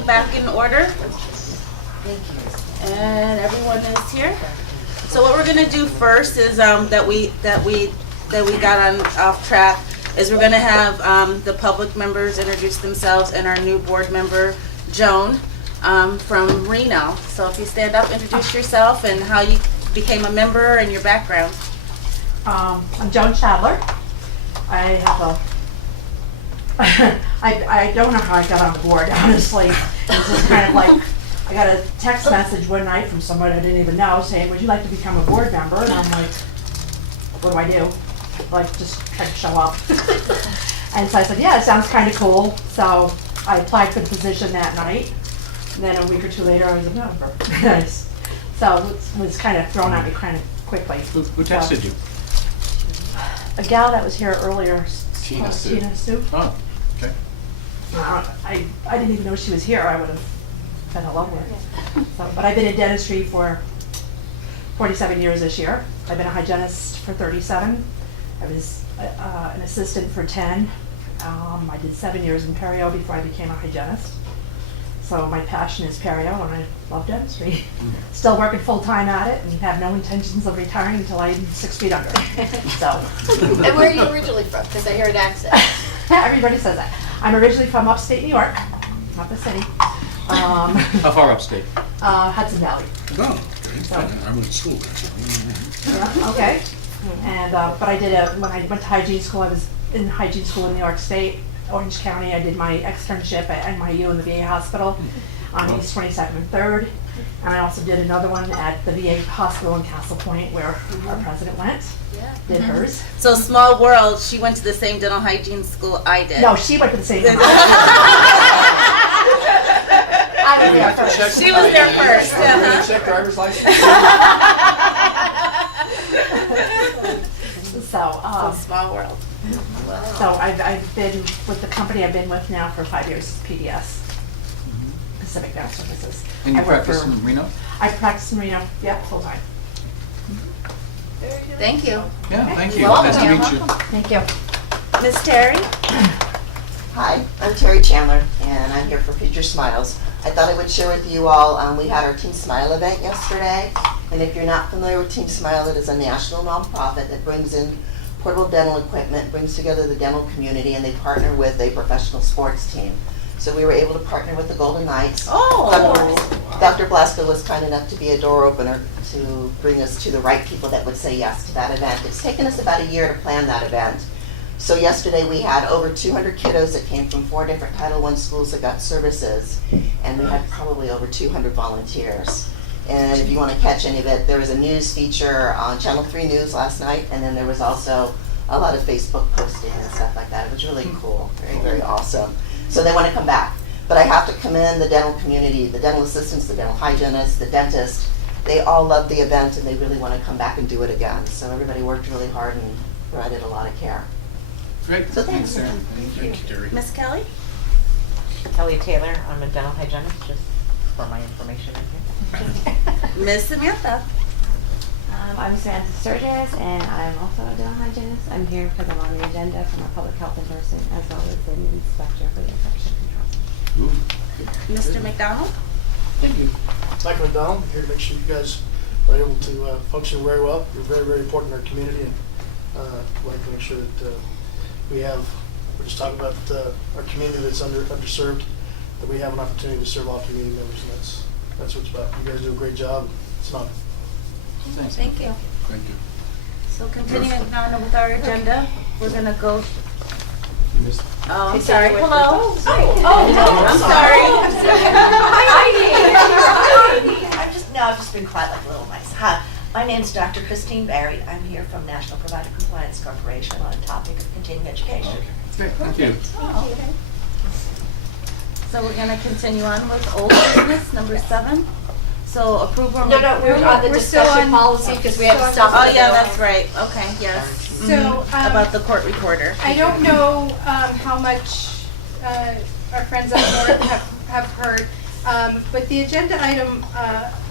meeting back in order. And everyone is here. So what we're gonna do first is that we got on off track is we're gonna have the public members introduce themselves and our new board member Joan from Reno. So if you stand up, introduce yourself and how you became a member and your background. I'm Joan Shadler. I have a I don't know how I got on the board, honestly. It's just kind of like, I got a text message one night from somebody I didn't even know saying, would you like to become a board member? And I'm like, what do I do? Like, just try to show up. And so I said, yeah, it sounds kind of cool. So I applied for the position that night. And then a week or two later, I was a member. So it was kind of thrown at me kind of quickly. Who texted you? A gal that was here earlier, Tina Sue. Tina Sue. Oh, okay. I didn't even know she was here. I would have been alone with her. So, but I've been in dentistry for 47 years this year. I've been a hygienist for 37. I was an assistant for 10. I did 7 years in perio before I became a hygienist. So my passion is perio and I love dentistry. Still working full time at it and have no intentions of retiring until I'm 6 feet under. So. And where are you originally from? Because I hear an accent. Everybody says that. I'm originally from upstate New York, not the city. How far upstate? Hudson Valley. Oh, okay. I went to school there. Yeah, okay. And but I did when I went to hygiene school. I was in hygiene school in New York State, Orange County. I did my externship at NYU in the VA hospital on East 22nd and 3rd. And I also did another one at the VA hospital in Castle Point where our president went. Yeah. Did hers. So small world, she went to the same dental hygiene school I did. No, she went to the same one. I was there first. She was there first. Check driver's license. So, Small world. so I've been with the company I've been with now for 5 years, PDS, Pacific Dental Services. And you I work practice for- in Reno? I practice in Reno, yeah, full time. Thank you. Yeah, thank you. Welcome. Nice to meet you. Thank you. Miss Terry? Hi, I'm Terry Chandler, and I'm here for Future Smiles. I thought I would share with you all, we had our Team Smile event yesterday, and if you're not familiar with Team Smile, it is a national nonprofit that brings in portable dental equipment, brings together the dental community, and they partner with a professional sports team. So we were able to partner with the Golden Knights. Dr. Blasco was kind enough to be a door opener to bring us to the right people that would say yes to that event. It's taken us about a year to plan that event. So yesterday we had over 200 kiddos that came from 4 different Title I schools that got services, and we had probably over 200 volunteers. And if you want to catch any of it, there was a news feature on Channel 3 News last night, and then there was also a lot of Facebook posting and stuff like that. It was really cool, very, very awesome. So they want to come back. But I have to commend the dental community, the dental assistants, the dental hygienists, the dentists. They all loved the event and they really want to come back and do it again. So everybody worked really hard and provided a lot of care. Great. So thanks. Sarah. Thank you, Terry. Miss Kelly? Kelly Taylor, I'm a dental hygienist, just for my information, I think. Miss Samantha? I'm Samantha Sturgis, and I'm also a dental hygienist. I'm here because I'm on the agenda from a public health endorsement as well as an inspector for the infection control. Ooh. Mr. McDonald? Thank you. Michael McDonald, here to make sure you guys are able to function very well. You're very, very important in our community, and I'd like to make sure that we're just talking about our community that's underserved, that we have an opportunity to serve all community members, and that's what it's about. You guys do a great job. It's not. Thanks. Thank you. Thank you. So continuing on with our agenda, we're gonna go. You missed. Oh, I'm sorry. Hello. Oh, no, I'm sorry. I've just been quiet like a little mice. Hi, my name's Dr. Christine Barry. I'm here from National Provider Compliance Corporation on a topic of continuing education. Okay. Great, thank you. Oh, okay. So we're gonna continue on with old business, number 7. So approval. No, we're on the We're still discussion on- policy because we have to stop. Oh, at the yeah, middle. that's right. Okay, yes. So, About the court recorder. I don't know how much our friends up north have heard, but the agenda item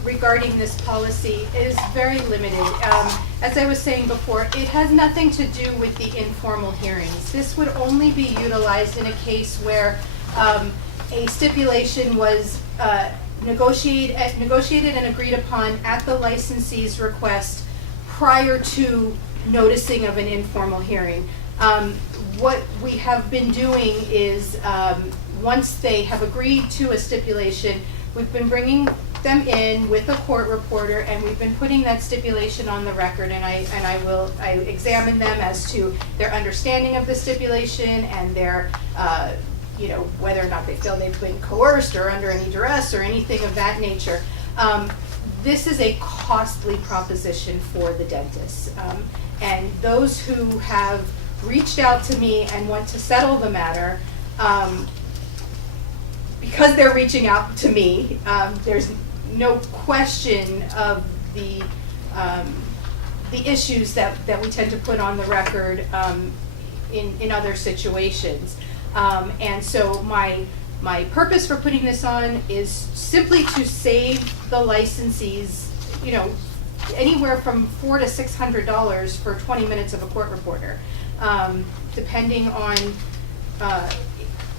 regarding this policy is very limited. As I was saying before, it has nothing to do with the informal hearings. This would only be utilized in a case where a stipulation was negotiated and agreed upon at the licensee's request prior to noticing of an informal hearing. What we have been doing is, once they have agreed to a stipulation, we've been bringing them in with a court reporter, and we've been putting that stipulation on the record, and I examine them as to their understanding of the stipulation and their, whether or not they feel they've been coerced or under any duress or anything of that nature. This is a costly proposition for the dentists. And those who have reached out to me and want to settle the matter, because they're reaching out to me, there's no question of the issues that we tend to put on the record in other situations. And so my purpose for putting this on is simply to save the licensees, anywhere from $400 to $600 for 20 minutes of a court reporter, depending on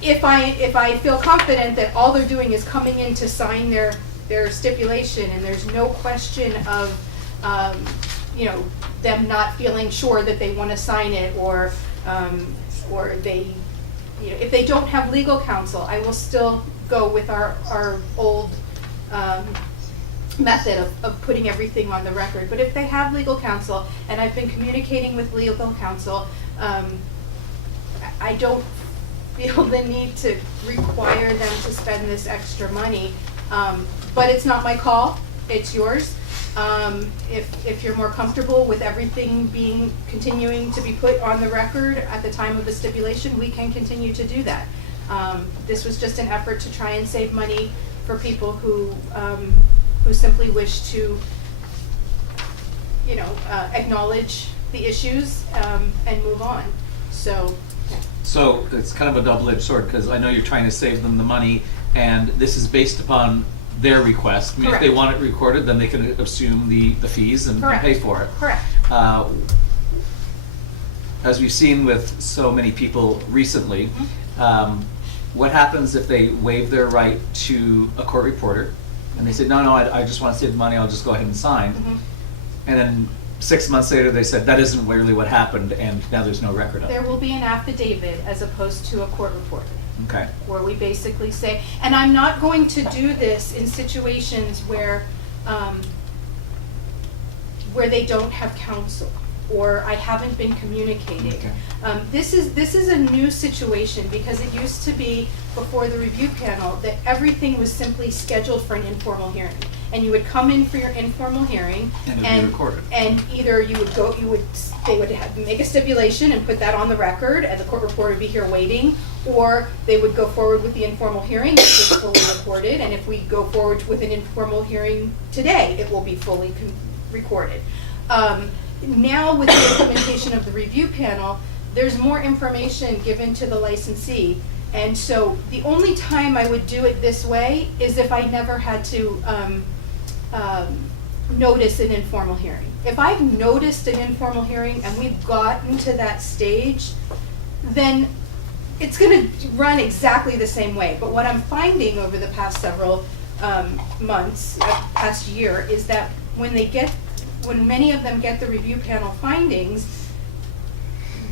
if I feel confident that all they're doing is coming in to sign their stipulation, and there's no question of them not feeling sure that they want to sign it, or they, if they don't have legal counsel, I will still go with our old method of putting everything on the record. But if they have legal counsel, and I've been communicating with legal counsel, I don't feel the need to require them to spend this extra money. But it's not my call, it's yours. If you're more comfortable with everything continuing to be put on the record at the time of the stipulation, we can continue to do that. This was just an effort to try and save money for people who simply wish to, acknowledge the issues and move on. So. Yeah. So it's kind of a double-edged sword, because I know you're trying to save them the money, and this is based upon their request. I mean, if they want it recorded, then they can assume the fees and pay for it. Correct. As we've seen with so many people recently, what happens if they waive their right to a court reporter, and they say, no, I just want to save the money, I'll just go ahead and sign. And then 6 months later they said, that isn't really what happened, and now there's no record of it. There will be an affidavit as opposed to a court report. Okay. Where we basically say, and I'm not going to do this in situations where they don't have counsel, or I haven't been communicating. Okay. This is a new situation, because it used to be before the review panel that everything was simply scheduled for an informal hearing, and you would come in for your informal hearing, and it would be recorded. And either they would make a stipulation and put that on the record, and the court reporter would be here waiting, or they would go forward with the informal hearing, which is fully recorded, and if we go forward with an informal hearing today, it will be fully recorded. Now, with the implementation of the review panel, there's more information given to the licensee, and so the only time I would do it this way is if I never had to notice an informal hearing. If I've noticed an informal hearing and we've gotten to that stage, then it's going to run exactly the same way. But what I'm finding over the past several months, past year, is that when many of them get the review panel findings,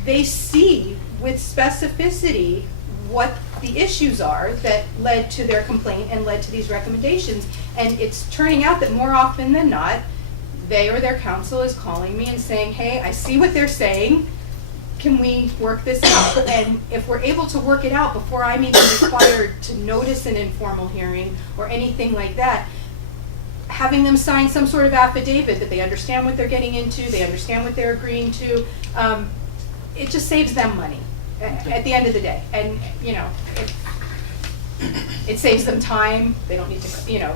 they see with specificity what the issues are that led to their complaint and led to these recommendations. And it's turning out that more often than not, they or their counsel is calling me and saying, hey, I see what they're saying, can we work this out? And if we're able to work it out before I'm even required to notice an informal hearing or anything like that, having them sign some sort of affidavit that they understand what they're getting into, they understand what they're agreeing to, it just saves them money at the end of the day. And, it saves them time. They don't need to,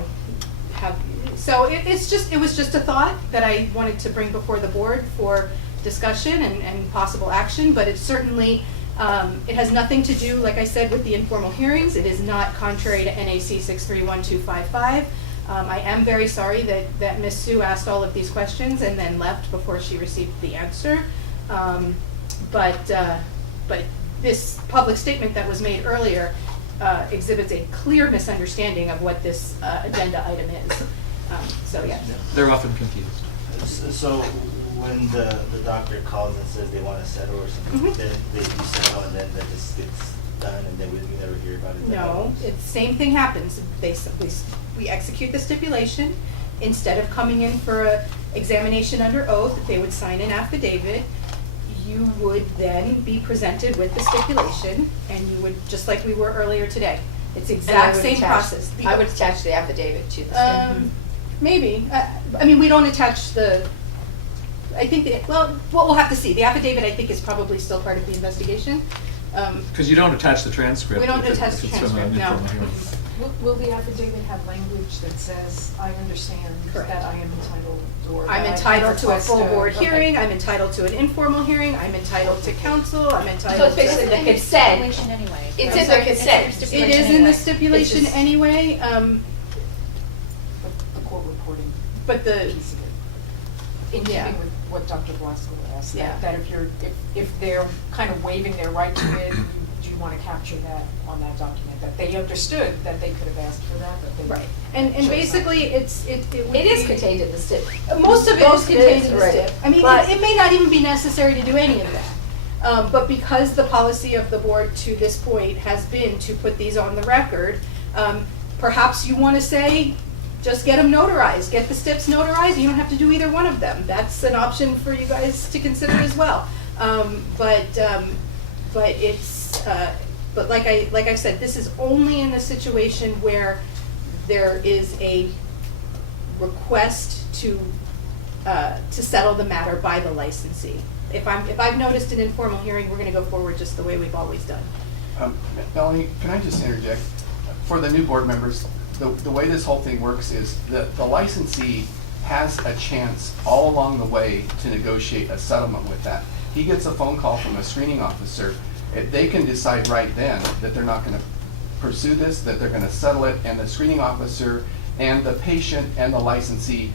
have, so it was just a thought that I wanted to bring before the board for discussion and possible action, but it certainly, it has nothing to do, like I said, with the informal hearings. It is not contrary to NAC 631255. I am very sorry that Ms. Sue asked all of these questions and then left before she received the answer. But this public statement that was made earlier exhibits a clear misunderstanding of what this agenda item is. So, yes. They're often confused. So when the doctor calls and says they want to settle or something, Mhm. then you settle and then that just gets done and then we never hear about it? No, it's, same thing happens. We execute the stipulation. Instead of coming in for a examination under oath, they would sign an affidavit. You would then be presented with the stipulation, and you would, just like we were earlier today. It's exact same process. I would attach the affidavit to the Maybe. I mean, we don't attach the, I think, well, we'll have to see. The affidavit, I think, is probably still part of the investigation. Because you don't attach the transcript. We don't if attach the it's from an transcript, no. informal hearing. Will the affidavit have language that says, I understand Correct. that I am entitled, or I'm that I entitled to a request full board okay. hearing, I'm entitled to an informal hearing, I'm entitled to counsel, I'm So entitled it's basically to. the consent. anyway. It's in the consent. It is in the stipulation It's just- anyway, The court reporting but the, piece of it. In Yeah. keeping with what Dr. Blasco asked, Yeah. that if they're kind of waiving their right to it, do you want to capture that on that document? That they understood that they could have asked for that, but they. right. And chose basically, not it would It is be- contained in the stip. Most of it is Most of it contained is, in the right. STIP. I mean, But- it may not even be necessary to do any of that. But because the policy of the board to this point has been to put these on the record, perhaps you want to say, just get them notarized, get the STIPs notarized, you don't have to do either one of them. That's an option for you guys to consider as well. But it's, but like I said, this is only in the situation where there is a request to settle the matter by the licensee. If I've noticed an informal hearing, we're gonna go forward just the way we've always done. Melanie, can I just interject? For the new board members, the way this whole thing works is the licensee has a chance all along the way to negotiate a settlement with that. He gets a phone call from a screening officer. They can decide right then that they're not going to pursue this, that they're going to settle it, and the screening officer and the patient and the licensee,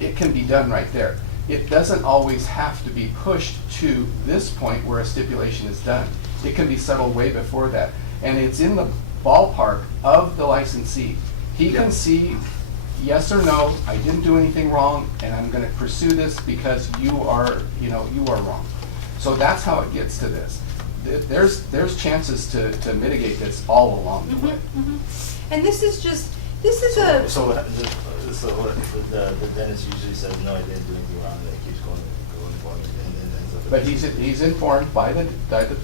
it can be done right there. It doesn't always have to be pushed to this point where a stipulation is done. It can be settled way before that. And it's in the ballpark of the licensee. He can see, yes or no, I didn't do anything wrong, and I'm going to pursue this because you are wrong. So that's how it gets to this. There's chances to mitigate this all along the way. And this is a. So the dentist usually says, no, I didn't do anything wrong, and it keeps going, and ends up. But he's informed by the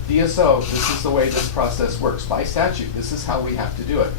DSO, this is the way this process works. By statute, this is how we have to do it.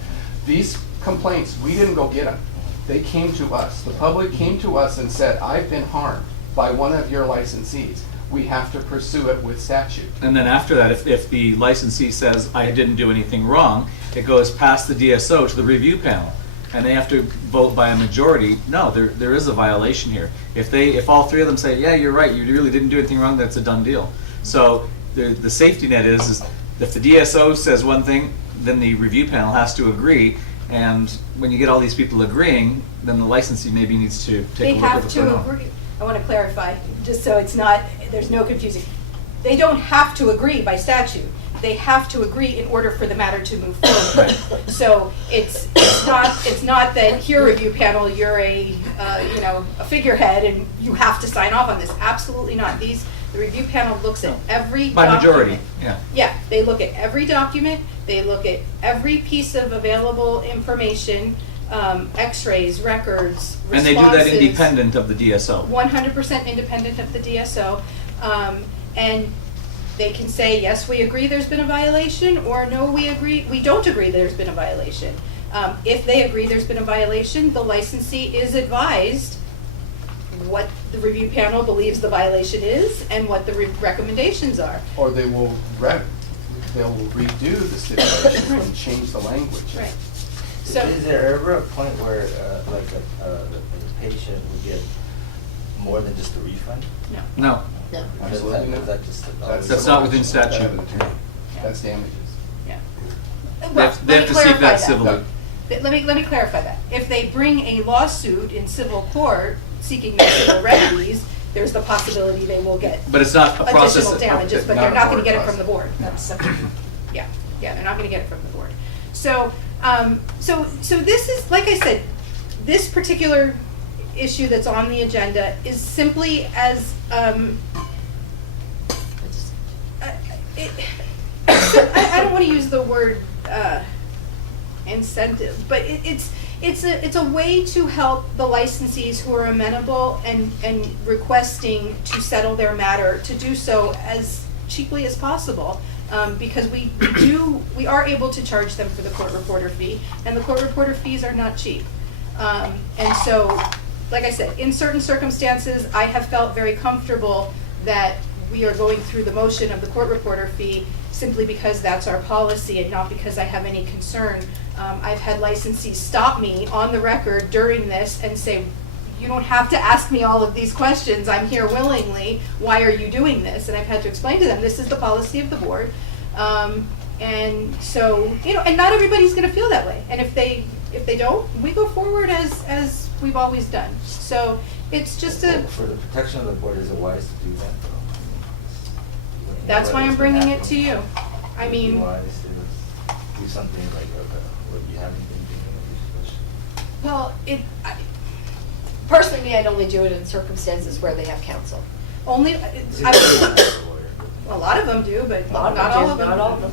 These complaints, we didn't go get them. They came to us. The public came to us and said, I've been harmed by one of your licensees. We have to pursue it with statute. And then after that, if the licensee says, I didn't do anything wrong, it goes past the DSO to the review panel. And they have to vote by a majority. No, there is a violation here. If all three of them say, yeah, you're right, you really didn't do anything wrong, that's a done deal. So the safety net is if the DSO says one thing, then the review panel has to agree. And when you get all these people agreeing, then the licensee maybe needs to take a look at what's going on. They have to agree. I want to clarify, just so there's no confusing. They don't have to agree by statute. They have to agree in order for the matter to move forward. So it's not that here, review panel, you're a figurehead and you have to sign off on this. Absolutely not. The review panel looks at every document. By majority, yeah. Yeah, they look at every document, they look at every piece of available information, x-rays, records, responses. And they do that independent of the DSO. 100% independent of the DSO. And they can say, yes, we agree there's been a violation, or no, we don't agree there's been a violation. If they agree there's been a violation, the licensee is advised what the review panel believes the violation is and what the recommendations are. Or they will redo the stipulation and change the language. Right. So is there ever a point where the patient would get more than just a refund? No. Absolutely not. That's not within statute. That's damages. Yeah. They have to seek that civilly. Let me clarify that. If they bring a lawsuit in civil court seeking their civil remedies, there's the possibility they will get But it's not a process. additional damages, but not they're a not going board to get it process. from the board. That's separate. Yeah, they're not going to get it from the board. So, so this is, like I said, this particular issue that's on the agenda is simply as, I don't want to use the word incentive, but it's a way to help the licensees who are amenable and requesting to settle their matter to do so as cheaply as possible, because we are able to charge them for the court reporter fee, and the court reporter fees are not cheap. And so, like I said, in certain circumstances, I have felt very comfortable that we are going through the motion of the court reporter fee simply because that's our policy and not because I have any concern. I've had licensees stop me on the record during this and say, you don't have to ask me all of these questions. I'm here willingly. Why are you doing this? And I've had to explain to them, this is the policy of the board. And so, and not everybody's going to feel that way. And if they don't, we go forward as we've always done. So it's just For the protection of the board, is it wise to do that? That's why I'm bringing it to you. I Would it be mean, wise to do something like what you haven't been doing? Well, personally, I'd only do it in circumstances where they have counsel. only, Is it a lawyer? a lot of them do, but Not not all of them. Not all of them.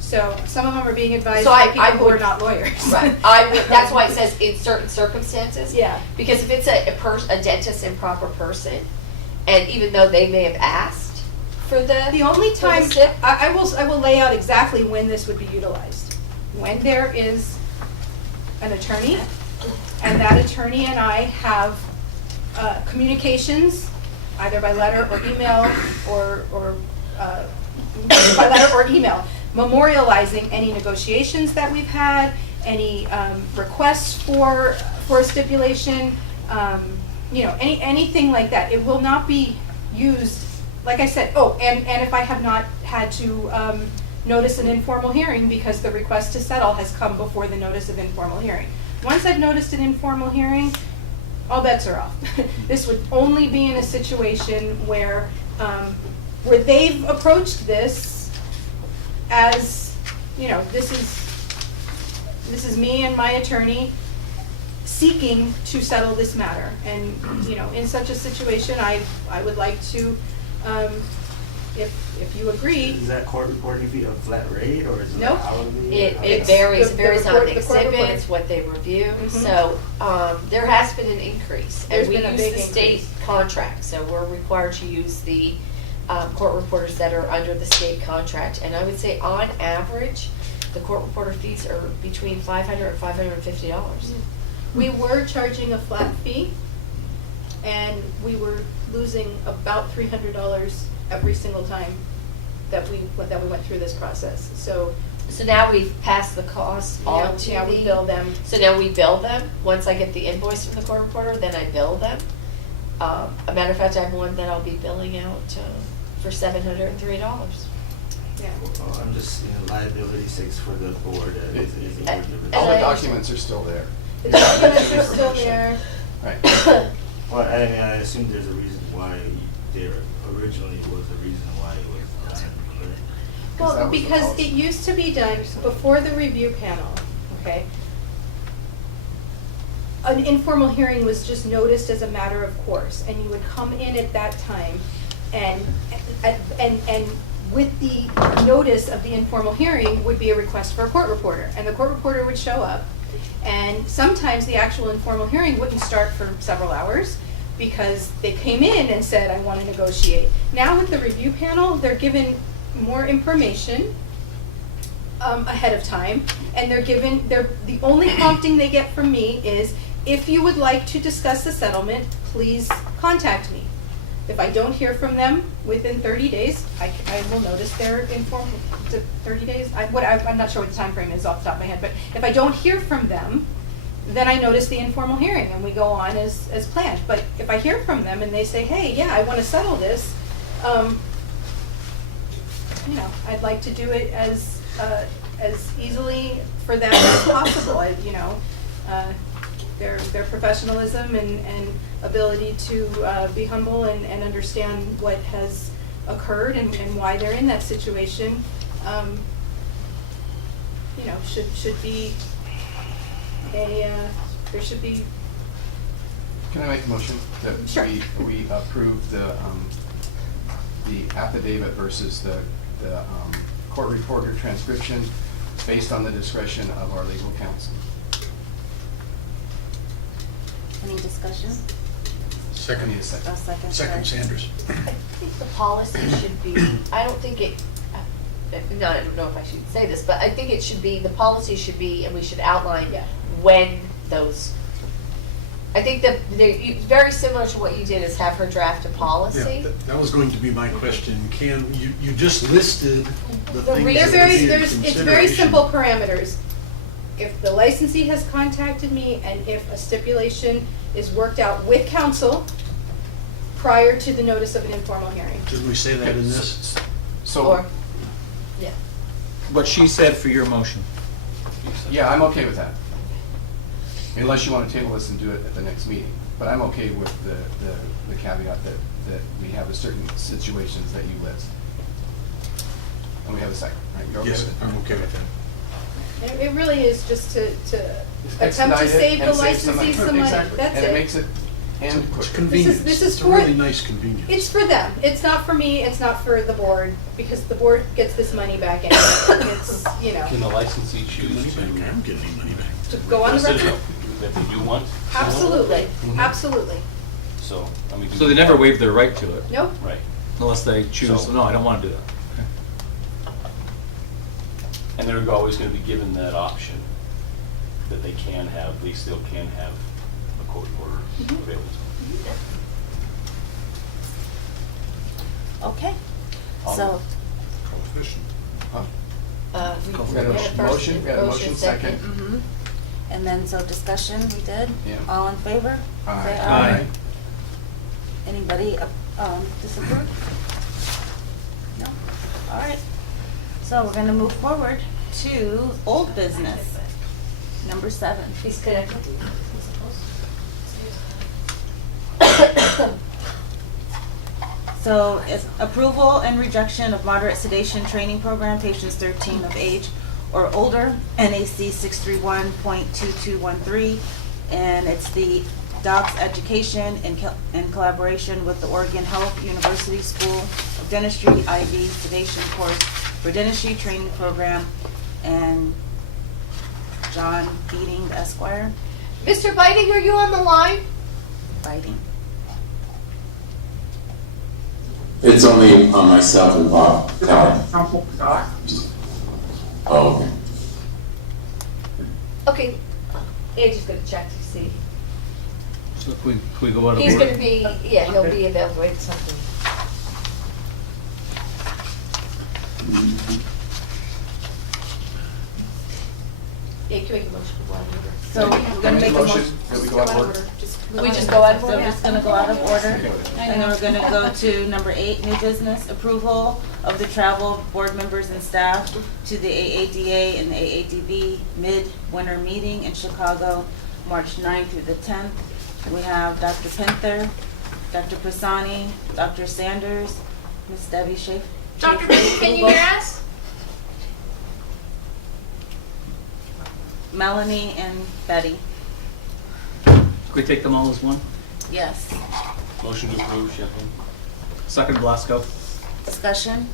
So some of them are being advised So by I people who are would- not lawyers. Right, that's why it says in certain circumstances. Yeah. Because if it's a dentist improper person, and even though they may have asked for The only for the time, SIP, I will lay out exactly when this would be utilized. When there is an attorney, and that attorney and I have communications, either by letter or email, or by letter or email, memorializing any negotiations that we've had, any requests for a stipulation, anything like that. It will not be used, like I said, and if I have not had to notice an informal hearing because the request to settle has come before the notice of informal hearing. Once I've noticed an informal hearing, all bets are off. This would only be in a situation where they've approached this as, this is me and my attorney seeking to settle this matter. And, in such a situation, I would like to, if you agree. Is that court reporting fee a flat rate, or is it Nope. hourly? it varies. The It varies on report- the the court report. exhibits, what they review. Mhm. So there has been an increase, There's and we been a use big the state increase. contract. So we're required to use the court reporters that are under the state contract. And I would say, on average, the court reporter fees are between $500 and $550. We were charging a flat fee, and we were losing about $300 every single time that we went through this process. So So now we've passed the costs on to we the. bill them. So now we bill them. Once I get the invoice from the court reporter, then I bill them. A matter of fact, I have one that I'll be billing out for $703. Yeah. Well, I'm just, liability sakes for the board. Is it worth it? All the And I- documents are still there. The documents are still there. Right. Well, I mean, I assume there's a reason why there originally was a reason why it was done. correct? that Well, was the because policy. it used to be done before the review panel, okay? An informal hearing was just noticed as a matter of course, and you would come in at that time, and with the notice of the informal hearing would be a request for a court reporter, and the court reporter would show up, and sometimes the actual informal hearing wouldn't start for several hours, because they came in and said, I want to negotiate. Now with the review panel, they're given more information ahead of time, and the only prompting they get from me is, if you would like to discuss the settlement, please contact me. If I don't hear from them within 30 days, I will notice their informal, is it 30 days? I'm not sure what the time frame is off the top of my head, but if I don't hear from them, then I notice the informal hearing and we go on as planned. But if I hear from them and they say, hey, yeah, I want to settle this, I'd like to do it as easily for them as possible. Their professionalism and ability to be humble and understand what has occurred and why they're in that situation. you know, should be a, there should be, Can I make a motion that Sure. we approve the affidavit versus the court reporter transcription based on the discretion of our legal counsel? Any discussion? Second. I need a second. A second. Second sorry. Sanders. I think the policy should be, I don't think it, no, I don't know if I should say this, but I think it should be, the policy should be, and we should outline Yeah. when those, I think that, very similar to what you did is have her draft a Yeah, policy. that was going to be my question. Can, you just listed the things they're that very, would be in it's very consideration. simple parameters. If the licensee has contacted me and if a stipulation is worked out with counsel prior to the notice of an informal hearing. Did we say that in this? So, Or, yeah. What she said for your motion. yeah, I'm okay with that. Unless you want to table this and do it at the next meeting. But I'm okay with the caveat that we have a certain situations that you list. And we have a second, right? You're okay Yes, with it? I'm okay with that. It really is just to attempt Expedite to it save the and save some licensee some money, Exactly. that's And it it. makes it end It's quicker. convenience. this is It's a for- really nice convenience. It's for them, it's not for me, it's not for the board, because the board gets this money back anyway. It's, you know, Can the licensee Get choose money to back. I'm getting any money back. to go on the request it record. that they do want? Absolutely, absolutely. So, I mean. So they never waive their right to it, Nope, Right. unless they choose, So- no, I don't want to do that. And they're always going to be given that option that they can have, they still can have a court order available. Okay, so, Prohibition. We had a motion, we had a motion second. mhm. And then, so discussion, we did? Yeah. All in favor? Aye. Say Aye. Anybody disapprove? No? All right. So we're gonna move forward to old business, number 7. He's connected. So it's approval and rejection of moderate sedation training program, patients 13 of age or older, NAC 631.2213. And it's the docs education in collaboration with the Oregon Health University School of Dentistry IV sedation course for dentistry training program, and John Beating Esquire, Mr. Biting, are you on the line? Biting. It's only on myself and Bob Tower. Oh, okay. Okay, Angie's gonna check to see. So can we go out of He's order? gonna be, yeah, he'll be available, wait, something. Yeah, you can make a motion to go out of order. So we're gonna make a motion. That we go out of order? We just go out of So order? we're just gonna go out of order, and then we're gonna go to number 8, new business, approval of the travel board members and staff to the AADA and the AADB mid-winter meeting in Chicago, March 9th through the 10th. We have Dr. Pinther, Dr. Pisani, Dr. Sanders, Nsdbe Schaefer. Dr. Pinther, can you hear us? Melanie and Betty. Can we take them all as one? Yes. Motion to approve, Champagne. Second Blasco. Discussion?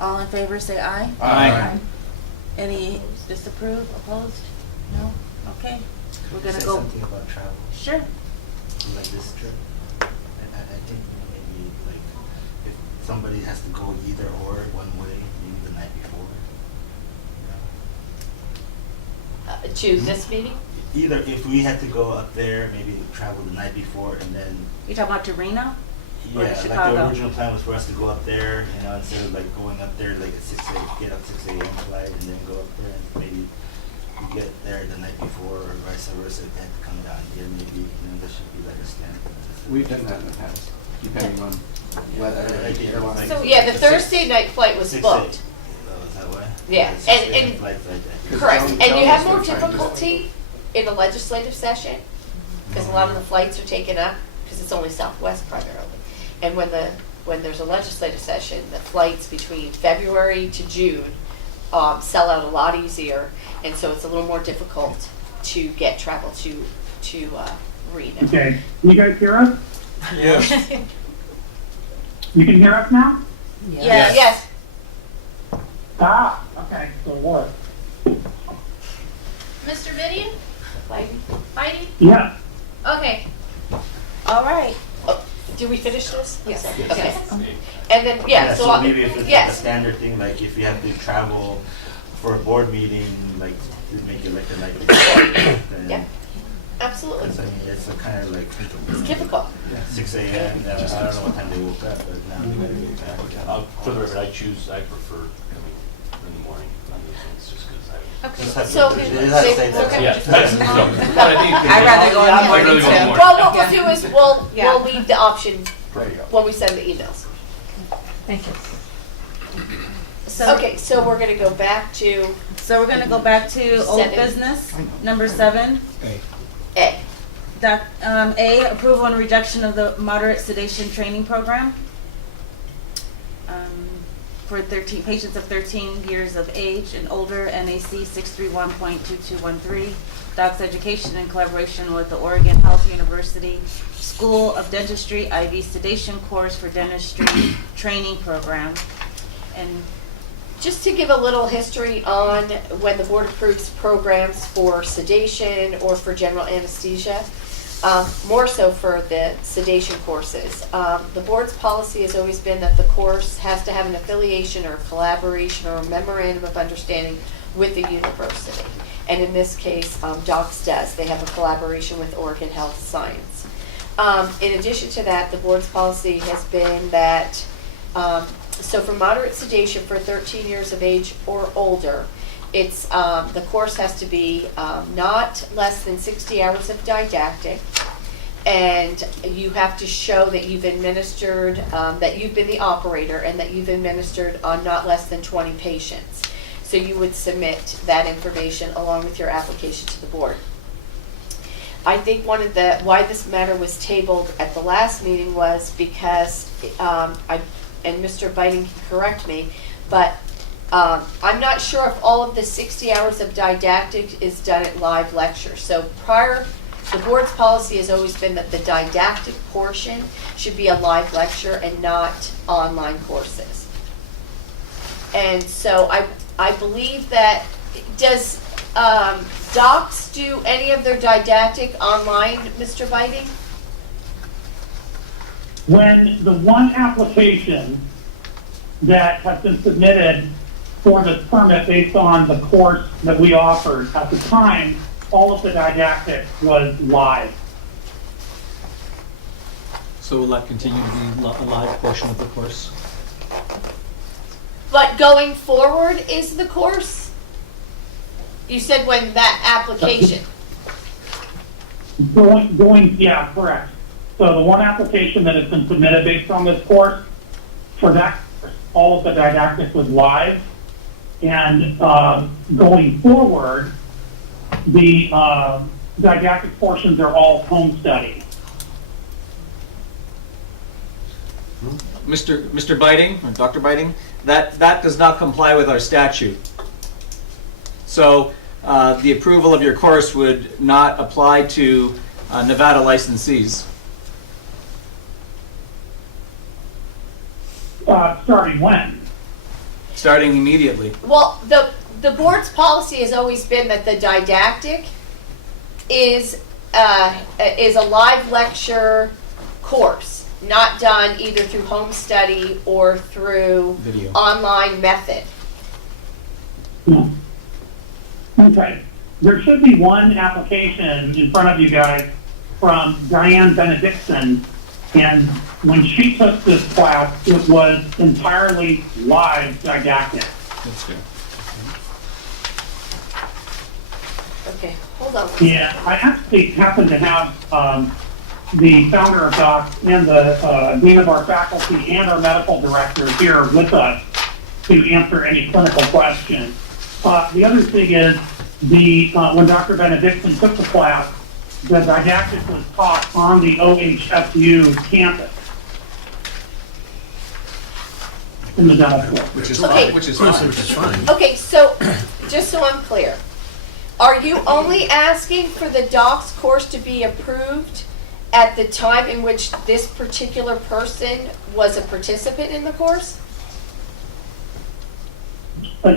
All in favor, say aye. Aye. Any disapprove, opposed? No? Okay. We're gonna Say go. something about travel, Sure. like this trip. I think maybe like if somebody has to go either or one way, maybe the night before. To this meeting? Either if we had to go up there, maybe travel the night before and then, You talking about to Reno? Or yeah, like Chicago? the original plan was for us to go up there, you know, instead of like going up there like at 6 a.m., get up 6 a.m. flight and then go up there and maybe we get there the night before or vice versa. If they had to come down here, maybe, you know, there should be like a standard. We've done that in the past, depending on whether the airline. So, yeah, the Thursday night flight was 6 booked. Oh, is that why? Yeah, The 6 a.m. and- flights like that. Correct, Joan- and Joan you have was more still trying to- difficulty in the legislative session, because a lot of the flights are taken up, because it's only Southwest primarily. And when there's a legislative session, the flights between February to June sell out a lot easier, and so it's a little more difficult to get travel to Reno. Okay, you guys hear us? Yes. You can hear us now? Yes. Yes. Ah, okay, so what? Mr. Vidian? Heidi? Yeah. Okay. All right. Did we finish this? Yes. Okay. And then, yeah, so, maybe if it's like a yes. standard thing, like if you have to travel for a board meeting, like to make it like a night before, then Yeah, absolutely. I mean, it's kind of like It's difficult. 6 a.m. I don't know what time they woke up, but now they gotta get back. For the record, I prefer coming in the morning on these things, just because I. Okay. Just have So, to- it has to say that. okay. Yeah, that's, no, but I think. I'd rather go in the I'd morning rather go in the too. morning. Well, what we'll do is we'll Yeah. leave the option There you go. when we send the emails. Thank you. So, Okay, so we're gonna go back to so we're gonna go back to old 7. business, number 7. A. A, approval and rejection of the moderate sedation training program for 13 patients of 13 years of age and older, NAC 631.2213. Doc's education in collaboration with the Oregon Health University School of Dentistry IV sedation course for dentistry training program. And Just to give a little history on when the board approves programs for sedation or for general anesthesia, more so for the sedation courses. The board's policy has always been that the course has to have an affiliation or collaboration or a memorandum of understanding with the university. And in this case, DOCS does. They have a collaboration with Oregon Health Science. In addition to that, the board's policy has been that so for moderate sedation for 13 years of age or older, it's the course has to be not less than 60 hours of didactic, and you have to show that you've administered, that you've been the operator, and that you've administered on not less than 20 patients. So you would submit that information along with your application to the board. I think one of the why this matter was tabled at the last meeting was because and Mr. Biting can correct me, but I'm not sure if all of the 60 hours of didactic is done at live lecture. So the board's policy has always been that the didactic portion should be a live lecture and not online courses. And so I believe that, does DOCS do any of their didactic online, Mr. Biting? When the one application that has been submitted for this permit based on the course that we offered, at the time, all of the didactic was live. So will that continue to be a live portion of the course? But going forward is the course? You said when that application. Yeah, correct. So the one application that has been submitted based on this course, for that course, all of the didactic was live. And going forward, the didactic portions are all home study. Mr. Biting, or Dr. Biting, that does not comply with our statute. So the approval of your course would not apply to Nevada licensees. Starting when? Starting immediately. Well, the board's policy has always been that the didactic is a live lecture course, not done either through home study or through Video. online method. Okay. There should be one application in front of you guys from Diane Benedictson, and when she took this class, it was entirely live didactic. That's good. Okay, hold on. Yeah, I actually happen to have the founder of DOCS and the dean of our faculty and our medical director here with us to answer any clinical questions. The other thing is, when Dr. Benedictson took the class, the didactic was taught on the OHSU campus. in the dental school. Which is Okay. fine, which is fine. Which is fine. Okay, so, just so I'm clear, are you only asking for the docs course to be approved at the time in which this particular person was a participant in the course?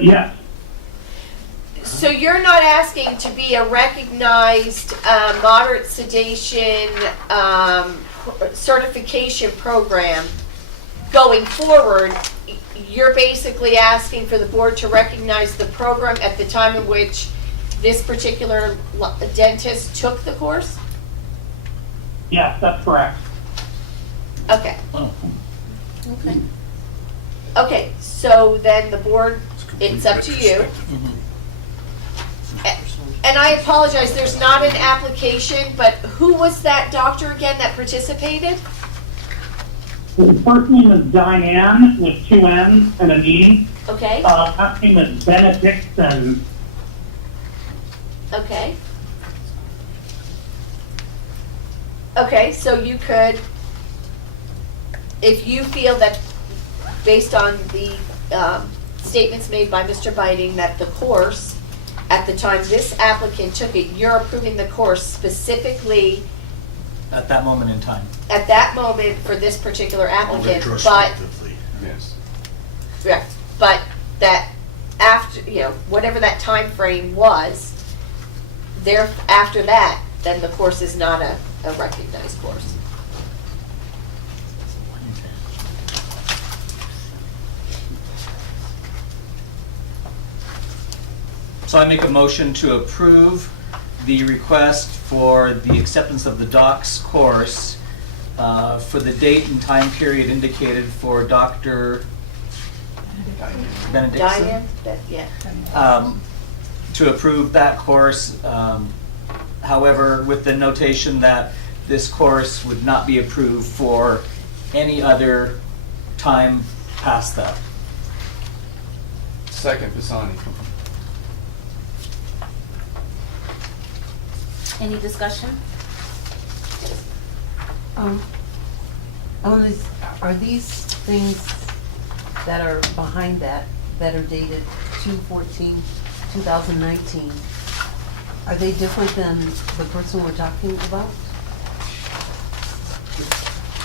Yes, So you're not asking to be a recognized moderate sedation certification program going forward. You're basically asking for the board to recognize the program at the time in which this particular dentist took the course? yes, that's correct. Okay. Oh. Okay. Okay, so then the board, it's up to you. And I apologize, there's not an application, but who was that doctor again that participated? The first name is Diane with 2 N's and an E. Okay, Last name is Benedictson. okay. Okay, so you could, if you feel that, based on the statements made by Mr. Biting, that the course, at the time this applicant took it, you're approving the course specifically At that moment in time. at that moment for this particular applicant, but, Retrospectively. Yes. yeah, but that after, whatever that time frame was, there, after that, then the course is not a recognized course. So I make a motion to approve the request for the acceptance of the docs course for the date and time period indicated for Dr. Benedictson. Diane, yeah. To approve that course, however, with the notation that this course would not be approved for any other time past that. Second, Pisani. Any discussion? Are these things that are behind that are dated 2/14/2019, are they different than the person we're talking about?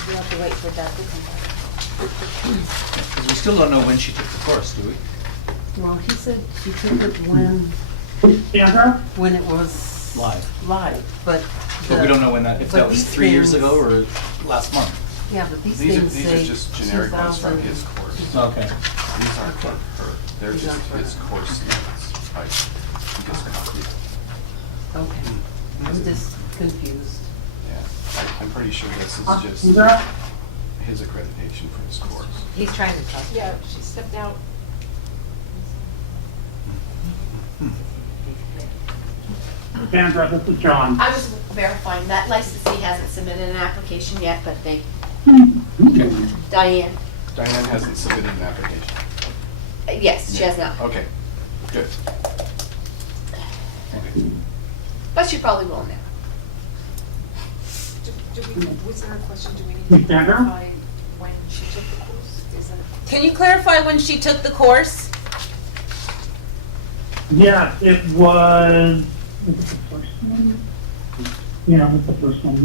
You have to wait for that to come back. Because we still don't know when she took the course, do we? Well, he said she took it Sandra? when it was Live. but. But we don't know when that, if but that was these 3 years things- ago or last month. Yeah, but these These are, things these say are just generic ones from his 2000. course. Okay. These aren't for her, they're These just aren't for his her. course notes. He just copied. Okay, I'm just confused. Yeah, I'm pretty sure this is just Sandra? his accreditation for his course. He's trying to talk. Yeah, she stepped out. Sandra, this is John. I was verifying, that licensee hasn't submitted an application yet, but they, Diane, Diane hasn't submitted an application. yes, she has not, Okay, good. Okay. but she probably will now. Was there a question, do we need Ms. to Sandra? clarify when she took the course? Is that? Can you clarify when she took the course? Yes, it was it the first one? Yeah, it was the first one.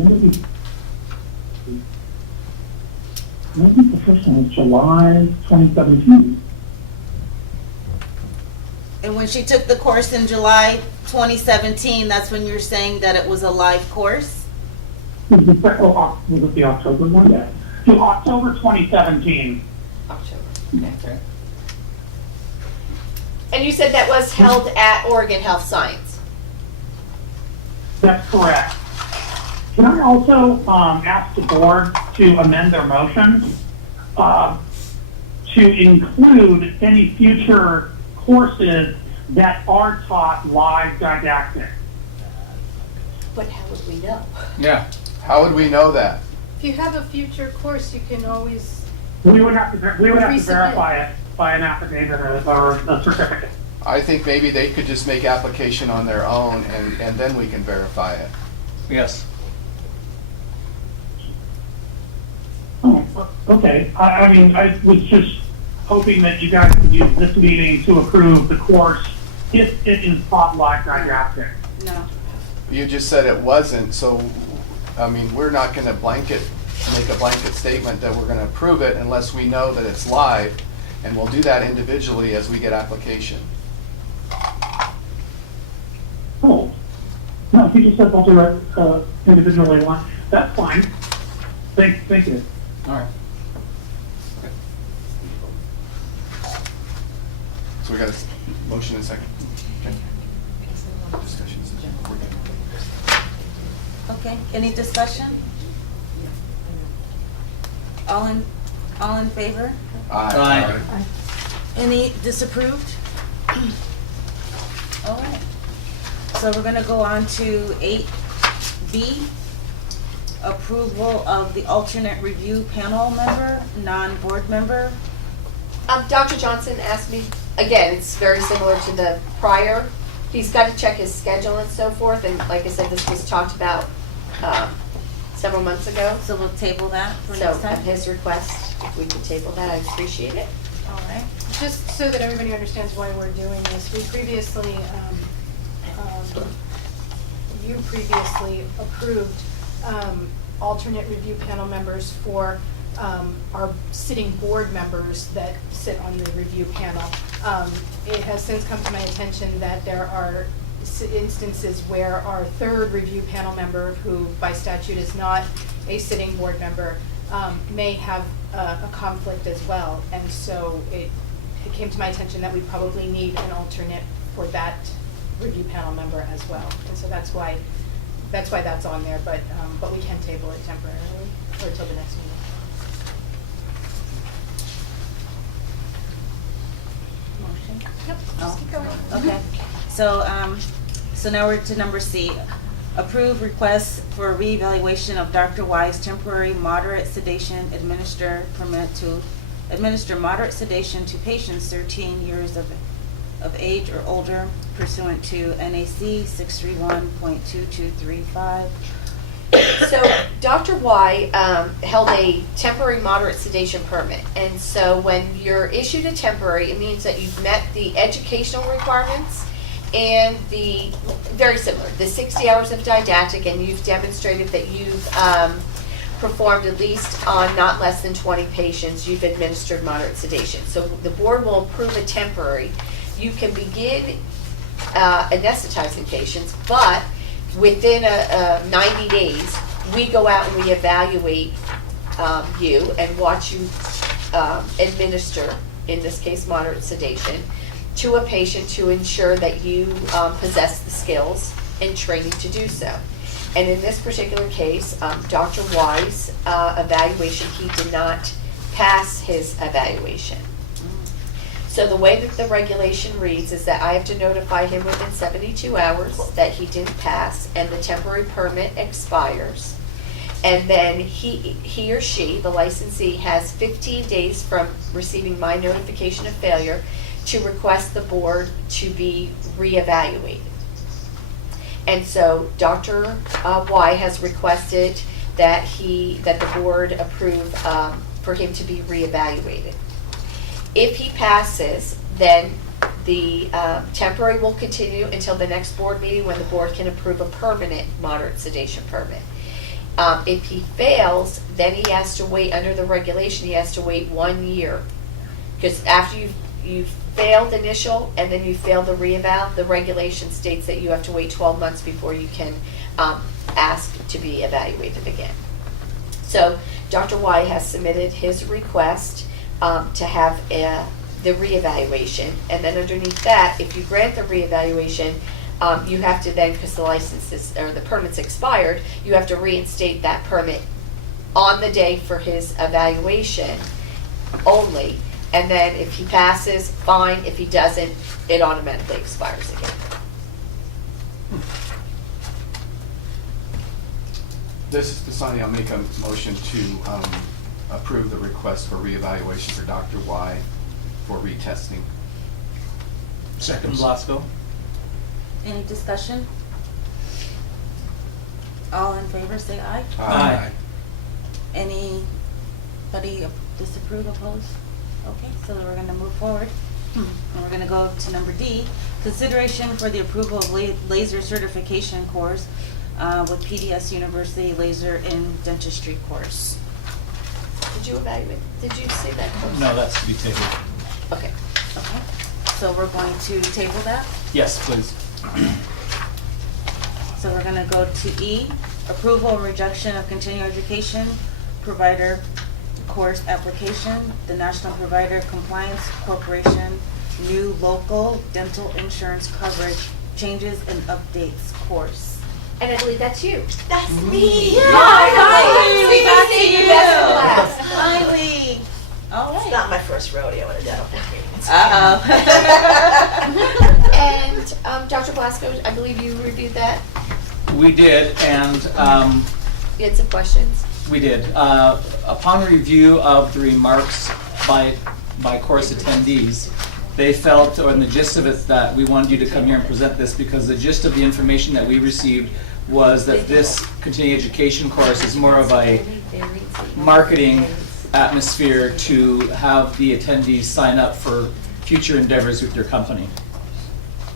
Maybe the first one was July 2017. And when she took the course in July 2017, that's when you're saying that it was a live course? Was it the October one? Yeah. So October 2017. October, Okay. And you said that was held at Oregon Health Science? That's correct. Can I also ask the board to amend their motion to include any future courses that are taught live didactic? But how would we know? Yeah. How would we know that? If you have a future course, you can always, We would have to Resubmit. verify it by an affidavit or a certificate. I think maybe they could just make application on their own and then we can verify it. Yes. Oh, okay. I mean, I was just hoping that you guys could use this meeting to approve the course if it is spotlight didactic. No. You just said it wasn't, so, I mean, we're not gonna make a blanket statement that we're gonna approve it unless we know that it's live, and we'll do that individually as we get application. Oh, no, if you just said we'll do it individually, that's fine. Thank you. All right. So we got a motion and a second. Okay. Discussions. We're good. Okay, any discussion? All in favor? Aye. Any disapproved? All right. So we're gonna go on to 8B, approval of the alternate review panel member, non-board member. Dr. Johnson asked me, again, it's very similar to the prior. He's got to check his schedule and so forth, and like I said, this was talked about several months ago. So we'll table that for So next time? at his request, if we could table that, I'd appreciate it. All right. Just so that everybody understands why we're doing this, we previously, you previously approved alternate review panel members for our sitting board members that sit on the review panel. It has since come to my attention that there are instances where our third review panel member, who by statute is not a sitting board member, may have a conflict as well. And so it came to my attention that we probably need an alternate for that review panel member as well. And so that's why that's on there, but we can table it temporarily or until the next meeting. Motion? Yep, just keep going. Okay, so now we're to number C. Approve request for reevaluation of Dr. Y's temporary moderate sedation administer permit to administer moderate sedation to patients 13 years of age or older pursuant to NAC 631.2235. So Dr. Y held a temporary moderate sedation permit. And so when you're issued a temporary, it means that you've met the educational requirements and the, very similar, the 60 hours of didactic, and you've demonstrated that you've performed at least on not less than 20 patients, you've administered moderate sedation. So the board will approve a temporary. You can begin anesthetizing patients, but within 90 days, we go out and we evaluate you and watch you administer, in this case, moderate sedation, to a patient to ensure that you possess the skills and training to do so. And in this particular case, Dr. Y's evaluation, he did not pass his evaluation. So the way that the regulation reads is that I have to notify him within 72 hours that he didn't pass and the temporary permit expires. And then he or she, the licensee, has 15 days from receiving my notification of failure to request the board to be reevaluated. And so Dr. Y has requested that the board approve for him to be reevaluated. If he passes, then the temporary will continue until the next board meeting when the board can approve a permanent moderate sedation permit. If he fails, then he has to wait, under the regulation, he has to wait 1 year. Because after you've failed initial and then you fail the reeval, the regulation states that you have to wait 12 months before you can ask to be evaluated again. So Dr. Y has submitted his request to have the reevaluation, and then underneath that, if you grant the reevaluation, you have to then, because the license or the permit's expired, you have to reinstate that permit on the day for his evaluation only, and then if he passes, fine. If he doesn't, it automatically expires again. This is Dasani. I'll make a motion to approve the request for reevaluation for Dr. Y for retesting. Second, Blasco. Any discussion? All in favor, say aye. Aye. Anybody disapprove, oppose? Okay, so we're gonna move forward. And we're gonna go to number D, consideration for the approval of laser certification course with PDS University Laser in Dentistry course. Did you evaluate, did you say that course? No, that's to be tabled. Okay. Okay, so we're going to table that. Yes, please. So we're gonna go to E, approval and rejection of continuing education provider course application, the National Provider Compliance Corporation, new local dental insurance coverage changes and updates course. And I believe that's you. That's me. Finally, we got to you. Best class. Finally. All It's right. not my first rodeo in a dental meeting. Uh-oh. And Dr. Blasco, I believe you reviewed that. We did, and You had some questions. we did. Upon review of the remarks by course attendees, they felt, or in the gist of it, that we wanted you to come here and present this because the gist of the information that we received was that this continuing education course is more of a marketing atmosphere to have the attendees sign up for future endeavors with your company.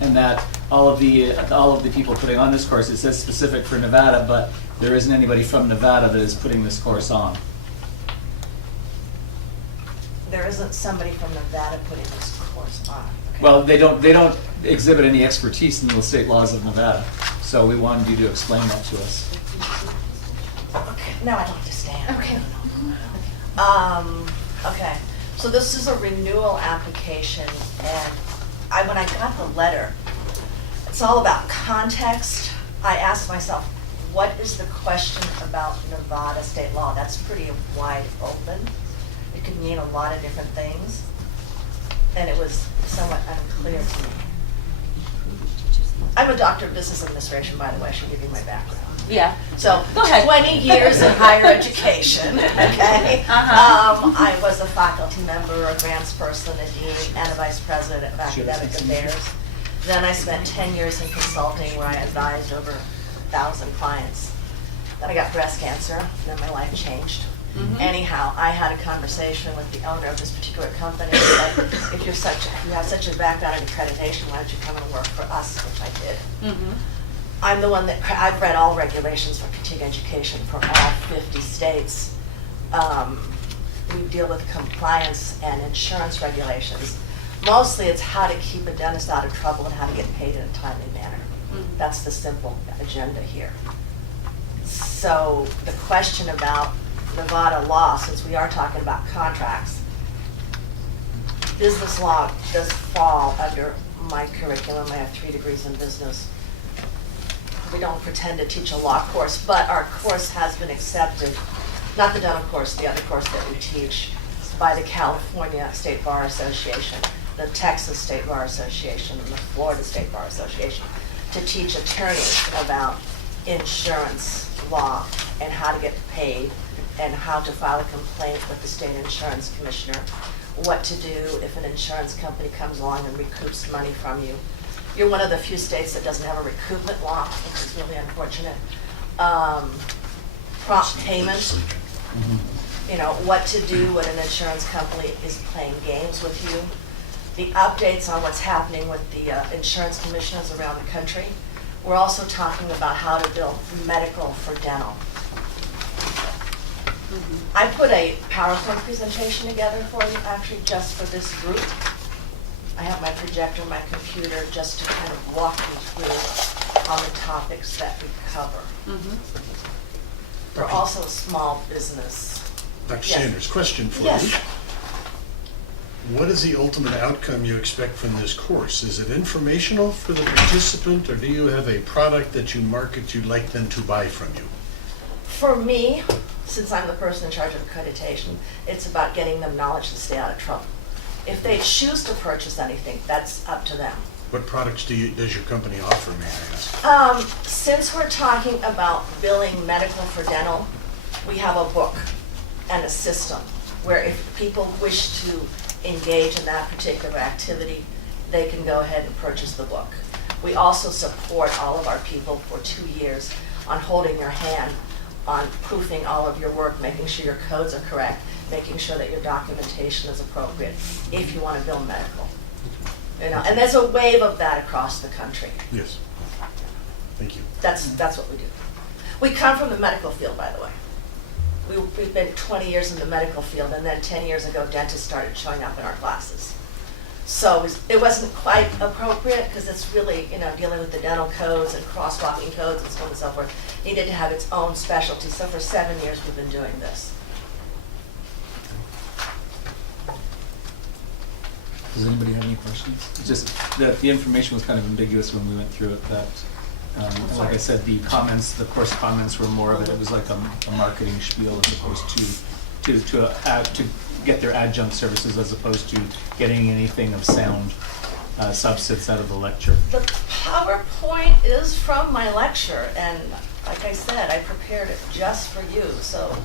And that all of the people putting on this course, it says specific for Nevada, but there isn't anybody from Nevada that is putting this course on. There isn't somebody from Nevada putting this course on. Okay. Well, they don't exhibit any expertise in the state laws of Nevada, so we wanted you to explain that to us. Okay, now I don't have to stand. Okay. Okay, so this is a renewal application, and when I got the letter, it's all about context. I asked myself, what is the question about Nevada state law? That's pretty wide open. It could mean a lot of different things, and it was somewhat unclear to me. I'm a doctor of business administration, by the way. I should give you my background. Yeah. So, Go ahead. 20 years in higher education, okay? I was a faculty member, a grants person, a dean, and a vice president of academic affairs. Then I spent 10 years in consulting where I advised over 1,000 clients. Then I got breast cancer, and then my life changed. Anyhow, I had a conversation with the owner of this particular company and said, if you have such a background in accreditation, why don't you come and work for us, which I did. I'm the one that, I've read all regulations for continuing education for all 50 states. We deal with compliance and insurance regulations. Mostly it's how to keep a dentist out of trouble and how to get paid in a timely manner. That's the simple agenda here. So the question about Nevada law, since we are talking about contracts, business law does fall under my curriculum. I have 3 degrees in business. We don't pretend to teach a law course, but our course has been accepted, not the dental course, the other course that we teach, by the California State Bar Association, the Texas State Bar Association, and the Florida State Bar Association, to teach attorneys about insurance law and how to get paid and how to file a complaint with the state insurance commissioner, what to do if an insurance company comes along and recoups money from you. You're one of the few states that doesn't have a recoupment law, which is really unfortunate. Prompt payment, you know, what to do when an insurance company is playing games with you. The updates on what's happening with the insurance commissioners around the country. We're also talking about how to bill medical for dental. I put a PowerPoint presentation together for you, actually just for this group. I have my projector, my computer, just to kind of walk you through on the topics that we cover. We're also a small business. Dr. Yes. Sanders, question for Yes. you. What is the ultimate outcome you expect from this course? Is it informational for the participant, or do you have a product that you market you'd like them to buy from you? For me, since I'm the person in charge of accreditation, it's about getting them knowledge to stay out of trouble. If they choose to purchase anything, that's up to them. What products does your company offer, may I ask? Since we're talking about billing medical for dental, we have a book and a system where if people wish to engage in that particular activity, they can go ahead and purchase the book. We also support all of our people for 2 years on holding your hand, on proofing all of your work, making sure your codes are correct, making sure that your documentation is appropriate if you want to bill medical. You know, and there's a wave of that across the country. Yes. Thank you. That's what we do. We come from the medical field, by the way. We've been 20 years in the medical field, and then 10 years ago, dentists started showing up in our classes. So it wasn't quite appropriate, because it's really, you know, dealing with the dental codes and crosswalking codes and so on and so forth. Needed to have its own specialty. So for 7 years, we've been doing this. Does anybody have any questions? It's just that the information was kind of ambiguous when we went through it, that, and like I said, the comments, the course comments were more of it was like a marketing spiel as opposed to get their adjunct services as opposed to getting anything of sound substance out of the lecture. The PowerPoint is from my lecture, and like I said, I prepared it just for you. So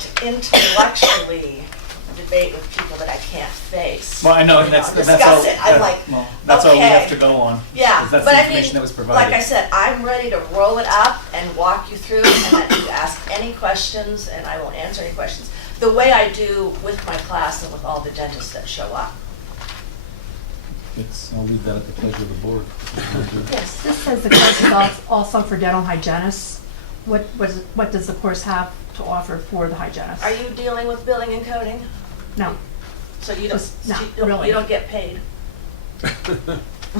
to intellectually debate with people that I can't face. Well, I know, and that's discuss all. it. I'm like, well, that's all we okay. have to go on. Yeah, is that's but the I information mean, that was provided. like I said, I'm ready to roll it up and walk you through, and let you ask any questions, and I will answer any questions the way I do with my class and with all the dentists that show up. I'll leave that at the pleasure of the board. Yes. This says the course is also for dental hygienists. What does the course have to offer for the hygienist? Are you dealing with billing and coding? No. So you Just not don't, really. you don't get paid?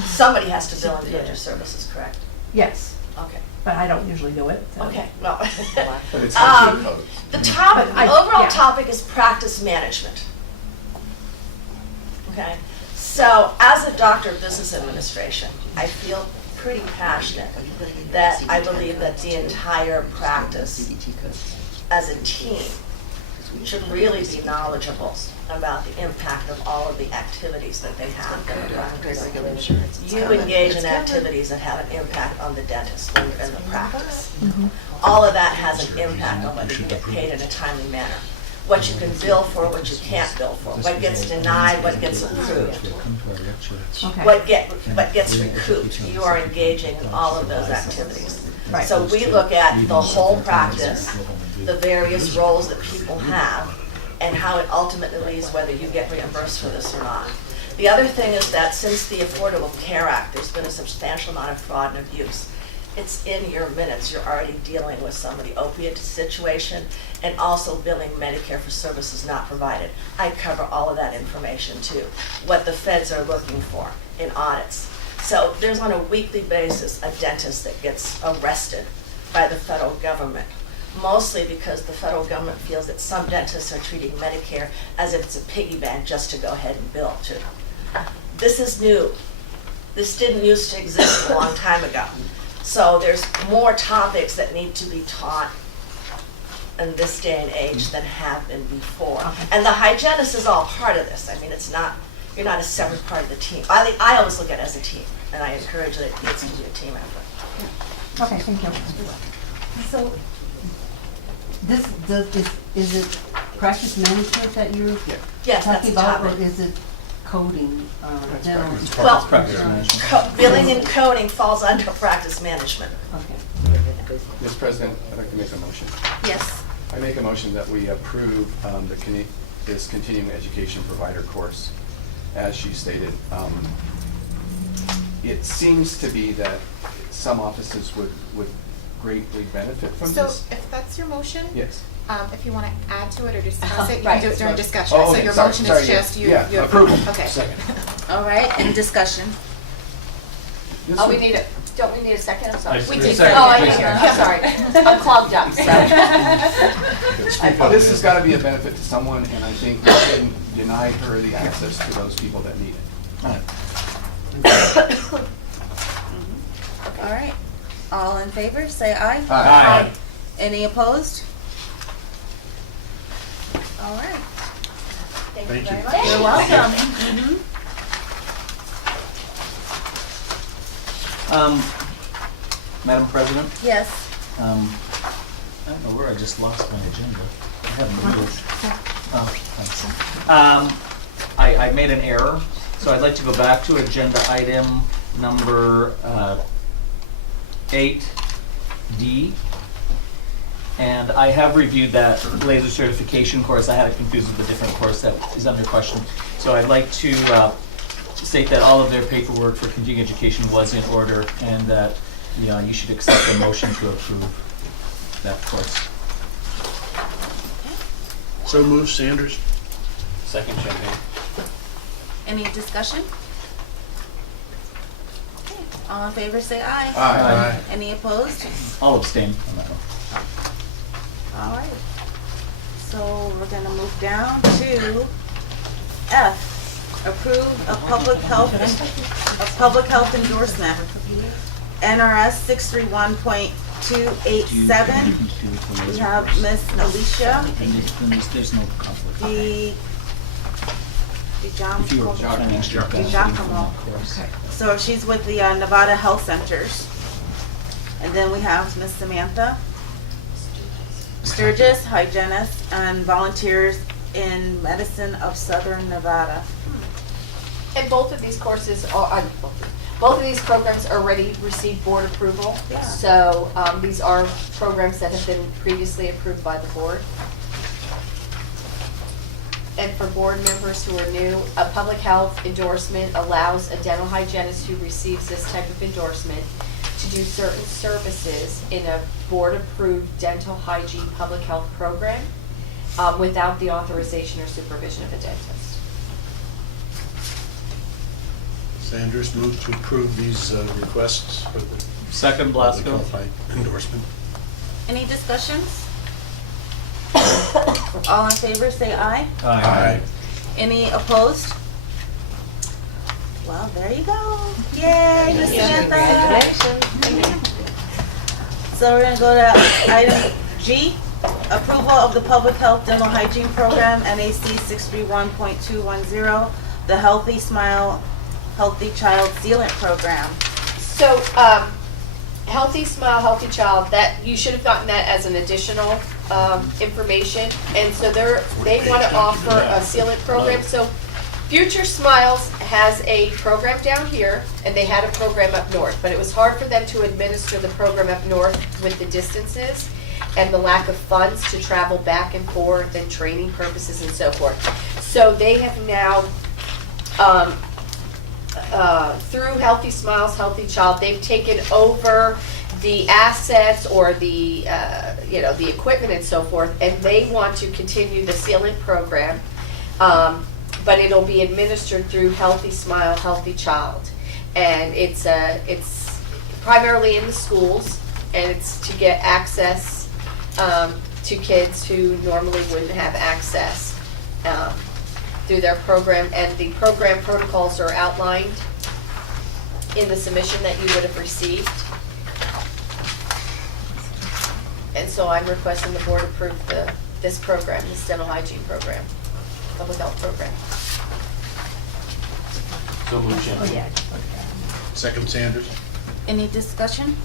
Somebody has to bill and code your services, correct? Yes, Okay. but I don't usually do it. So. Okay, well. But it's actually code. The topic, But the overall yeah. topic is practice management. Okay, so as a doctor of business administration, I feel pretty passionate that I believe that the entire practice as a team should really be knowledgeable about the impact of all of the activities that they have in the practice. You engage in activities that have an impact on the dentist when you're in the practice. All of that has an impact on whether you get paid in a timely manner. What you can bill for, what you can't bill for, what gets denied, what gets approved, Okay. what gets recouped. You are engaging in all of those activities. Right. So we look at the whole practice, the various roles that people have, and how it ultimately leads whether you get reimbursed for this or not. The other thing is that since the Affordable Care Act, there's been a substantial amount of fraud and abuse. It's in your minutes. You're already dealing with some of the opiate situation and also billing Medicare for services not provided. I cover all of that information too, what the feds are looking for in audits. So there's on a weekly basis a dentist that gets arrested by the federal government, mostly because the federal government feels that some dentists are treating Medicare as if it's a piggy bank just to go ahead and bill to. This is new. This didn't used to exist a long time ago. So there's more topics that need to be taught in this day and age than have been before. And the hygienist is all part of this. I mean, it's not, you're not a separate part of the team. I always look at it as a team, and I encourage that it needs to be a team effort. Okay, thank you. So, is it practice management that you're Yes, that's talking the about, or topic. is it coding, dental? Well, practice management. billing and coding falls under practice management. Okay. Mr. President, I'd like to make a motion. Yes. I make a motion that we approve this continuing education provider course, as she stated. It seems to be that some offices would greatly benefit from So this. if that's your motion, Yes. if you want to add to it or discuss it, you Right. can do it during discussion. Oh, So okay, your sorry, motion sorry, is yeah. just you. Yeah, you approval. Okay. Second. All right, in discussion. This Oh, would- we need it. Don't we need a second? I'm sorry. We did. Oh, I didn't hear. I'm sorry. I'm clogged up, so. This has got to be a benefit to someone, and I think we shouldn't deny her the access to those people that need it. All right. All in favor, say aye. Aye. Any opposed? All right. Thank Thank you very you. much. You're welcome. Madam President, Yes. I don't know where I just lost my agenda. I have moved. Oh, thanks. I made an error, so I'd like to go back to agenda item number 8D. And I have reviewed that laser certification course. I had it confused with a different course that is under question. So I'd like to state that all of their paperwork for continuing education was in order, and that, you know, you should accept the motion to approve that course. So move, Sanders. Second, Champagne. Any discussion? Okay, all in favor say aye. Aye. Any opposed? I'll abstain on that one. All right. So we're gonna move down to F. Approve a public health endorsement. NRS 631.287. We have Miss Alicia There's no conflict. DiGiacomo. So she's with the Nevada Health Centers. And then we have Miss Samantha Sturgis, hygienist, and volunteers in Medicine of Southern Nevada. And both of these courses are, both of these programs already received board approval. Yeah. So these are programs that have been previously approved by the board. And for board members who are new, a public health endorsement allows a dental hygienist who receives this type of endorsement to do certain services in a board-approved dental hygiene public health program without the authorization or supervision of a dentist. Sanders move to approve these requests for the Second, public Blasco. health endorsement. Any discussions? All in favor, say aye. Aye. Any opposed? Well, there you go. Yay, Miss Samantha. So we're gonna go to item G, approval of the Public Health Dental Hygiene Program, NAC 631.210, the Healthy Smile, Healthy Child Sealant Program. So, Healthy Smile, Healthy Child, that, you should have gotten that as an additional information. And so they want to offer a sealant program. So Future Smiles has a program down here, and they had a program up north, but it was hard for them to administer the program up north with the distances and the lack of funds to travel back and forth and training purposes and so forth. So they have now, through Healthy Smiles, Healthy Child, they've taken over the assets or the, the equipment and so forth, and they want to continue the sealant program. But it'll be administered through Healthy Smile, Healthy Child. And it's primarily in the schools, and it's to get access to kids who normally wouldn't have access through their program. And the program protocols are outlined in the submission that you would have received. And so I'm requesting the board approve this program, this dental hygiene program, public health program. So move, Champagne. Second, Sanders. Any discussion?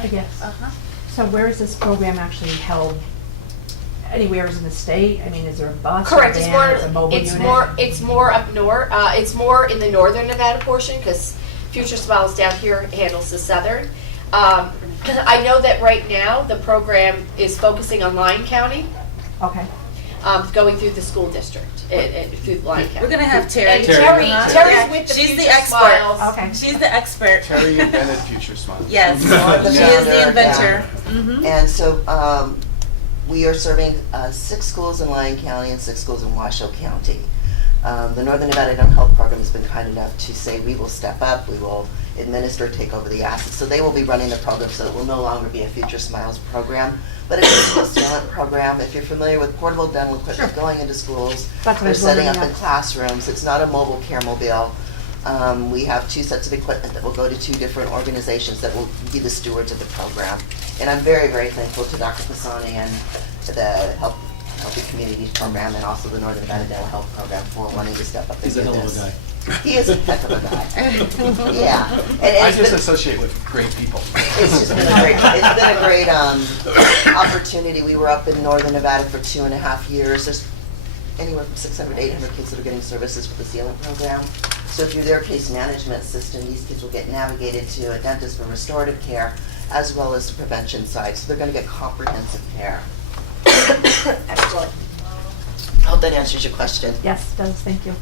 I guess. Uh-huh. So where is this program actually held? Anywhere in the state? I mean, is there a bus? Correct. Or a It's van, more. or a mobile It's unit? more. It's more up north. It's more in the northern Nevada portion because Future Smiles down here handles the southern. I know that right now the program is focusing on Lyon County. Okay. Going through the school district through Lyon County. We're gonna have Terry. And Terry's Yeah. with the She's Future the expert. Smiles. Okay. She's the expert. Terry invented Future Smiles. Yes, The she is the founder, inventor. yeah. Mhm. And so we are serving 6 schools in Lyon County and 6 schools in Washoe County. The Northern Nevada Dental Health Program has been kind enough to say we will step up, we will administer, take over the assets. So they will be running the program, so it will no longer be a Future Smiles program, but it is a silent program. If you're familiar with portable dental equipment going into schools, That's what I they're was setting up wondering, in yeah. classrooms. It's not a mobile care mobile. We have 2 sets of equipment that will go to 2 different organizations that will be the stewards of the program. And I'm very, very thankful to Dr. Pisani and to the Healthy Communities Program and also the Northern Nevada Dental Health Program for wanting to step up and He's do a hell of this. a guy. He is a heck of a guy. Yeah. And I it's just been- associate with great people. It's just been a great opportunity. We were up in Northern Nevada for 2.5 years. There's anywhere from 600 to 800 kids that are getting services for the sealant program. So through their case management system, these kids will get navigated to a dentist for restorative care, as well as the prevention side, so they're gonna get comprehensive care. Excellent. I hope that answers your question. Yes, it does, thank you.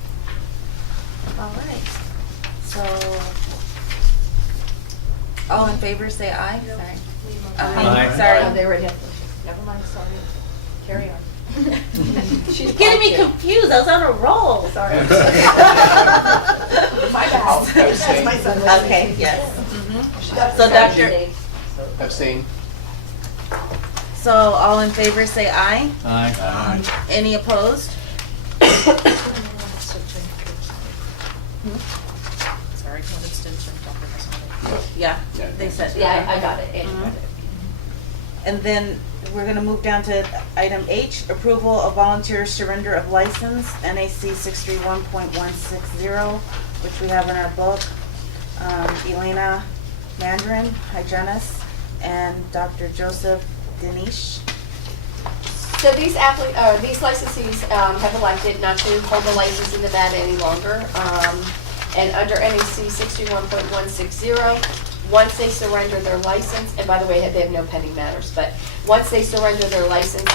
All right. So, all in favor, say aye. Sorry. Aye. Sorry. Oh, they already have, never mind, sorry. Carry on. She's getting me confused. I was on a roll. Sorry. My bad. Abstain. My son. Okay, yes. So, Doctor. Abstain. So, all in favor, say aye. Aye. Any opposed? Sorry, one extension, Dr. Hassan. Yeah, they said. Yeah, I got it. Mhm. And then we're gonna move down to item H, approval of volunteer surrender of license, NAC 631.160, which we have in our book. Elena Mandarin, hygienist, and Dr. Joseph Denish. So these licensees have elected not to hold the license in Nevada any longer. And under NAC 61.160, once they surrender their license, and by the way, they have no pending matters, but once they surrender their license,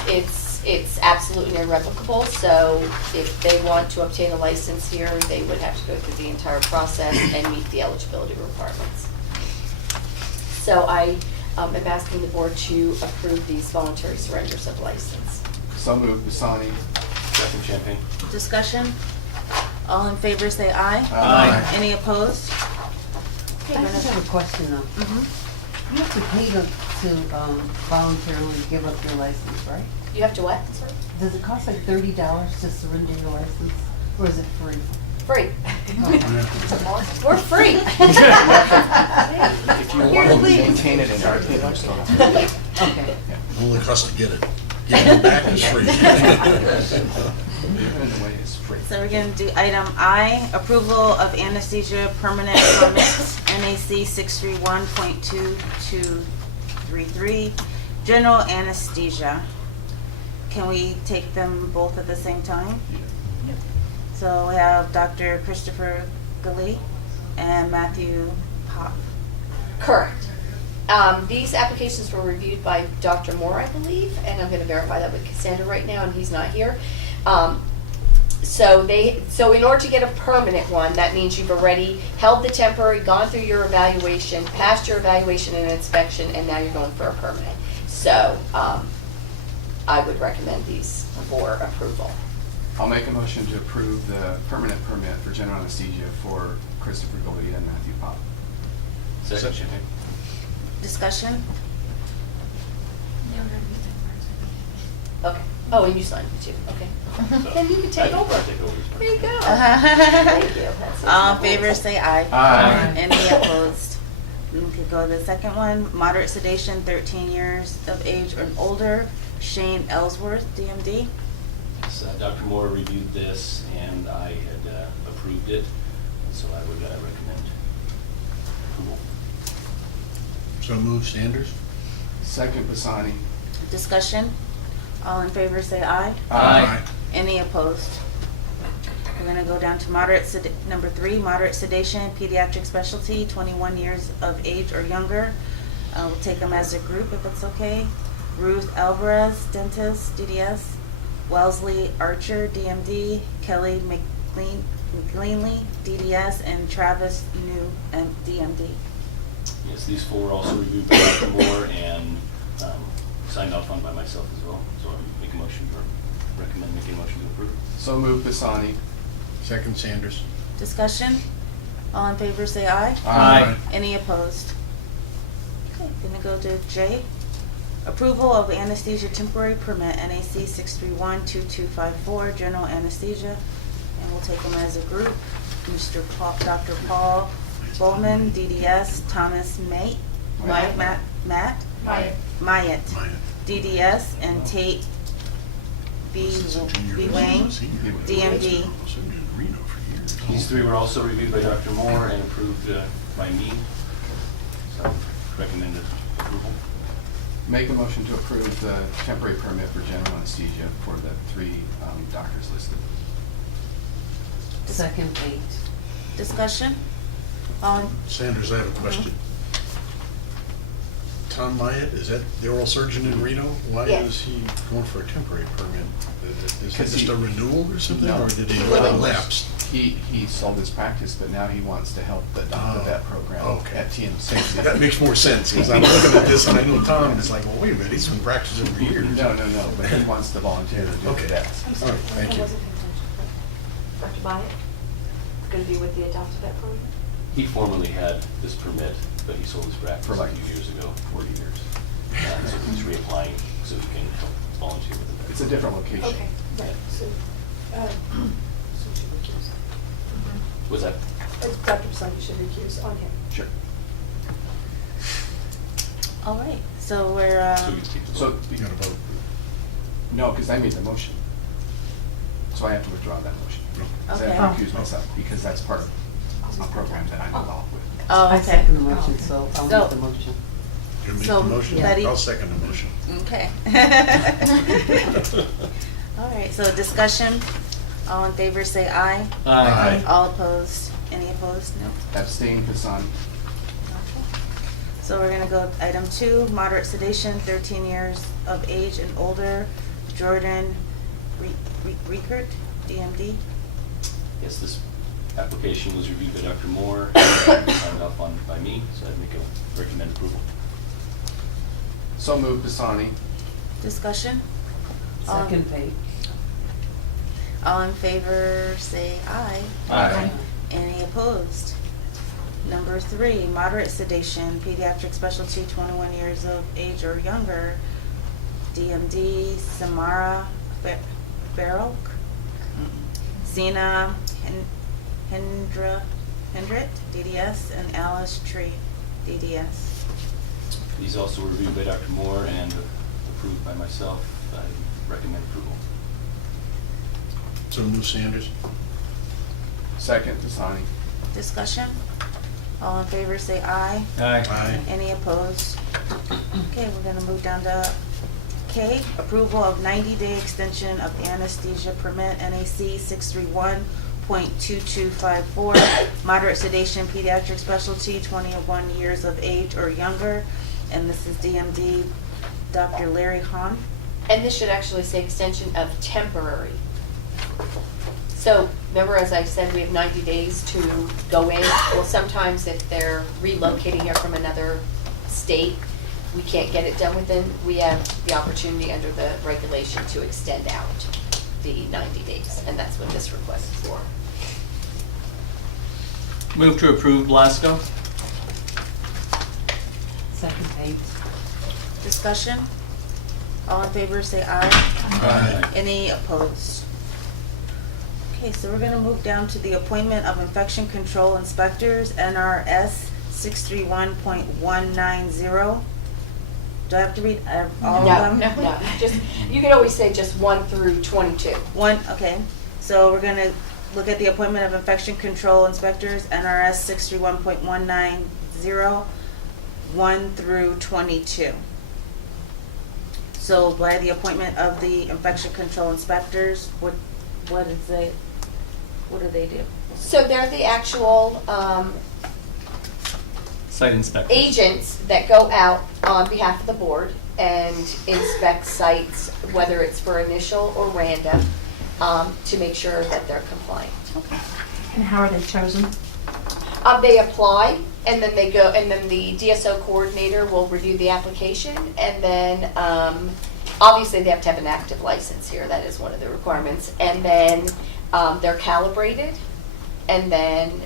it's absolutely irrevocable. So if they want to obtain a license here, they would have to go through the entire process and meet the eligibility requirements. So I am asking the board to approve these voluntary surrenders of license. So moved, Basani. Second Champagne. Discussion? All in favor, say aye. Aye. Any opposed? I just have a question though. Mhm. You have to pay to voluntarily give up your license, right? You have to what? Sorry? Does it cost like $30 to surrender your license, or is it free? Free. We're free. If you want to maintain it in our opinion, so. Okay. Only cost to get it. Getting it back is free. Giving it away is free. So we're gonna do item I, approval of anesthesia permanent permit, NAC 631.2233, general anesthesia. Can we take them both at the same time? So we have Dr. Christopher Gully and Matthew Pop. Correct. These applications were reviewed by Dr. Moore, I believe, and I'm gonna verify that with Cassandra right now, and he's not here. So in order to get a permanent one, that means you've already held the temporary, gone through your evaluation, passed your evaluation and inspection, and now you're going for a permanent. So, I would recommend these for approval. I'll make a motion to approve the permanent permit for general anesthesia for Christopher Gully and Matthew Pop. Second Champagne. Discussion? Okay. Oh, and you signed it too, okay. Then you can take over. Take over. There you go. Thank you. That's All in favor, say aye. Aye. Any opposed? We could go to the second one, moderate sedation, 13 years of age or older, Shane Ellsworth, DMD. So, Dr. Moore reviewed this, and I had approved it, and so I would recommend approval. So move, Sanders. Second, Basani. Discussion? All in favor, say aye. Aye. Any opposed? We're gonna go down to number 3, moderate sedation, pediatric specialty, 21 years of age or younger. We'll take them as a group if it's okay. Ruth Alvarez, dentist, DDS. Wellesley Archer, DMD. Kelly McLeanley, DDS. And Travis New, DMD. Yes, these four were also reviewed by Dr. Moore and signed off on by myself as well. So I make a motion or recommend making a motion to approve. So moved, Basani. Second, Sanders. Discussion? All in favor, say aye. Aye. Any opposed? Okay, gonna go to J. Approval of anesthesia temporary permit, NAC 631.2254, general anesthesia. And we'll take them as a group. Dr. Paul Bowman, DDS, Thomas Myatt, DDS, and Tate B. Wang, DMD. These three were also reviewed by Dr. Moore and approved by me. So recommended approval. Make a motion to approve the temporary permit for general anesthesia for the 3 doctors listed. Second, 8. Discussion? Sanders, I have a question. Tom Myatt, is that the oral surgeon in Reno? Why Yeah. is he going for a temporary permit? Is that 'Cause just he- a renewal or something, No. or did he Well, lapse? He sold his practice, but now he wants to help adopt the vet program okay. at TMC. That makes more sense, because I'm looking at this and I know Tom is like, well, wait a minute, he's been practicing for years. No, but he wants to volunteer to do Okay. the vets. All right, thank you. Dr. Byatt, it's gonna be with the adopted vet program? He formerly had this permit, but he sold his practice For a like few years ago, 40 years. So he's reapplying so he can help volunteer with the vet. It's a different location. Okay, right, so, so you should recuse. Was that? Dr. Bassan, you should recuse on him. Sure. All right, so we're, So we can take the So, vote. You gotta vote. no, because I made the motion. So I have to withdraw that motion. 'Cause I Okay. have to recuse myself, because that's part of a program that I'm involved with. oh, I okay. second the motion, so I'll So- make the motion. You make So, the motion? Betty- I'll second the motion. Okay. All right, so discussion, all in favor say aye. Aye. All opposed, any opposed? No. Abstain, Hassan. Okay. So we're gonna go item 2, moderate sedation, 13 years of age and older, Jordan Riekert, DMD. Yes, this application was reviewed by Dr. Moore, and signed off on by me, so I'd make a recommend approval. So moved, Pisani. Discussion? Second page. All in favor say aye. Aye. Any opposed? Number 3, moderate sedation, pediatric specialty, 21 years of age or younger, DMD, Samara Barok, Zena Hendrit, DDS, and Alice Tree, DDS. These also were reviewed by Dr. Moore and approved by myself. I recommend approval. So move Sanders. Second, Pisani. Discussion? All in favor say aye. Aye. Any opposed? Okay, we're gonna move down to K, approval of 90-day extension of anesthesia permit, NAC 631.2254, moderate sedation, pediatric specialty, 21 years of age or younger, and this is DMD, Dr. Larry Hahn. And this should actually say extension of temporary. So, remember as I said, we have 90 days to go in. Well, sometimes if they're relocating here from another state, we can't get it done within, we have the opportunity under the regulation to extend out the 90 days, and that's what this request is for. Move to approve Blasco. Second page. Discussion? All in favor say aye. Aye. Any opposed? Okay, so we're gonna move down to the appointment of infection control inspectors, NRS 631.190. Do I have to read all of them? No, just, you can always say just 1 through 22. One, okay. So we're gonna look at the appointment of infection control inspectors, NRS 631.190, 1 through 22. So by the appointment of the infection control inspectors, what do they do? So they're the actual Site inspector. agents that go out on behalf of the board and inspect sites, whether it's for initial or random, to make sure that they're compliant. And how are they chosen? They apply, and then they go, and then the DSO coordinator will review the application, and then, obviously they have to have an active license here, that is one of the requirements, and then, they're calibrated, and then,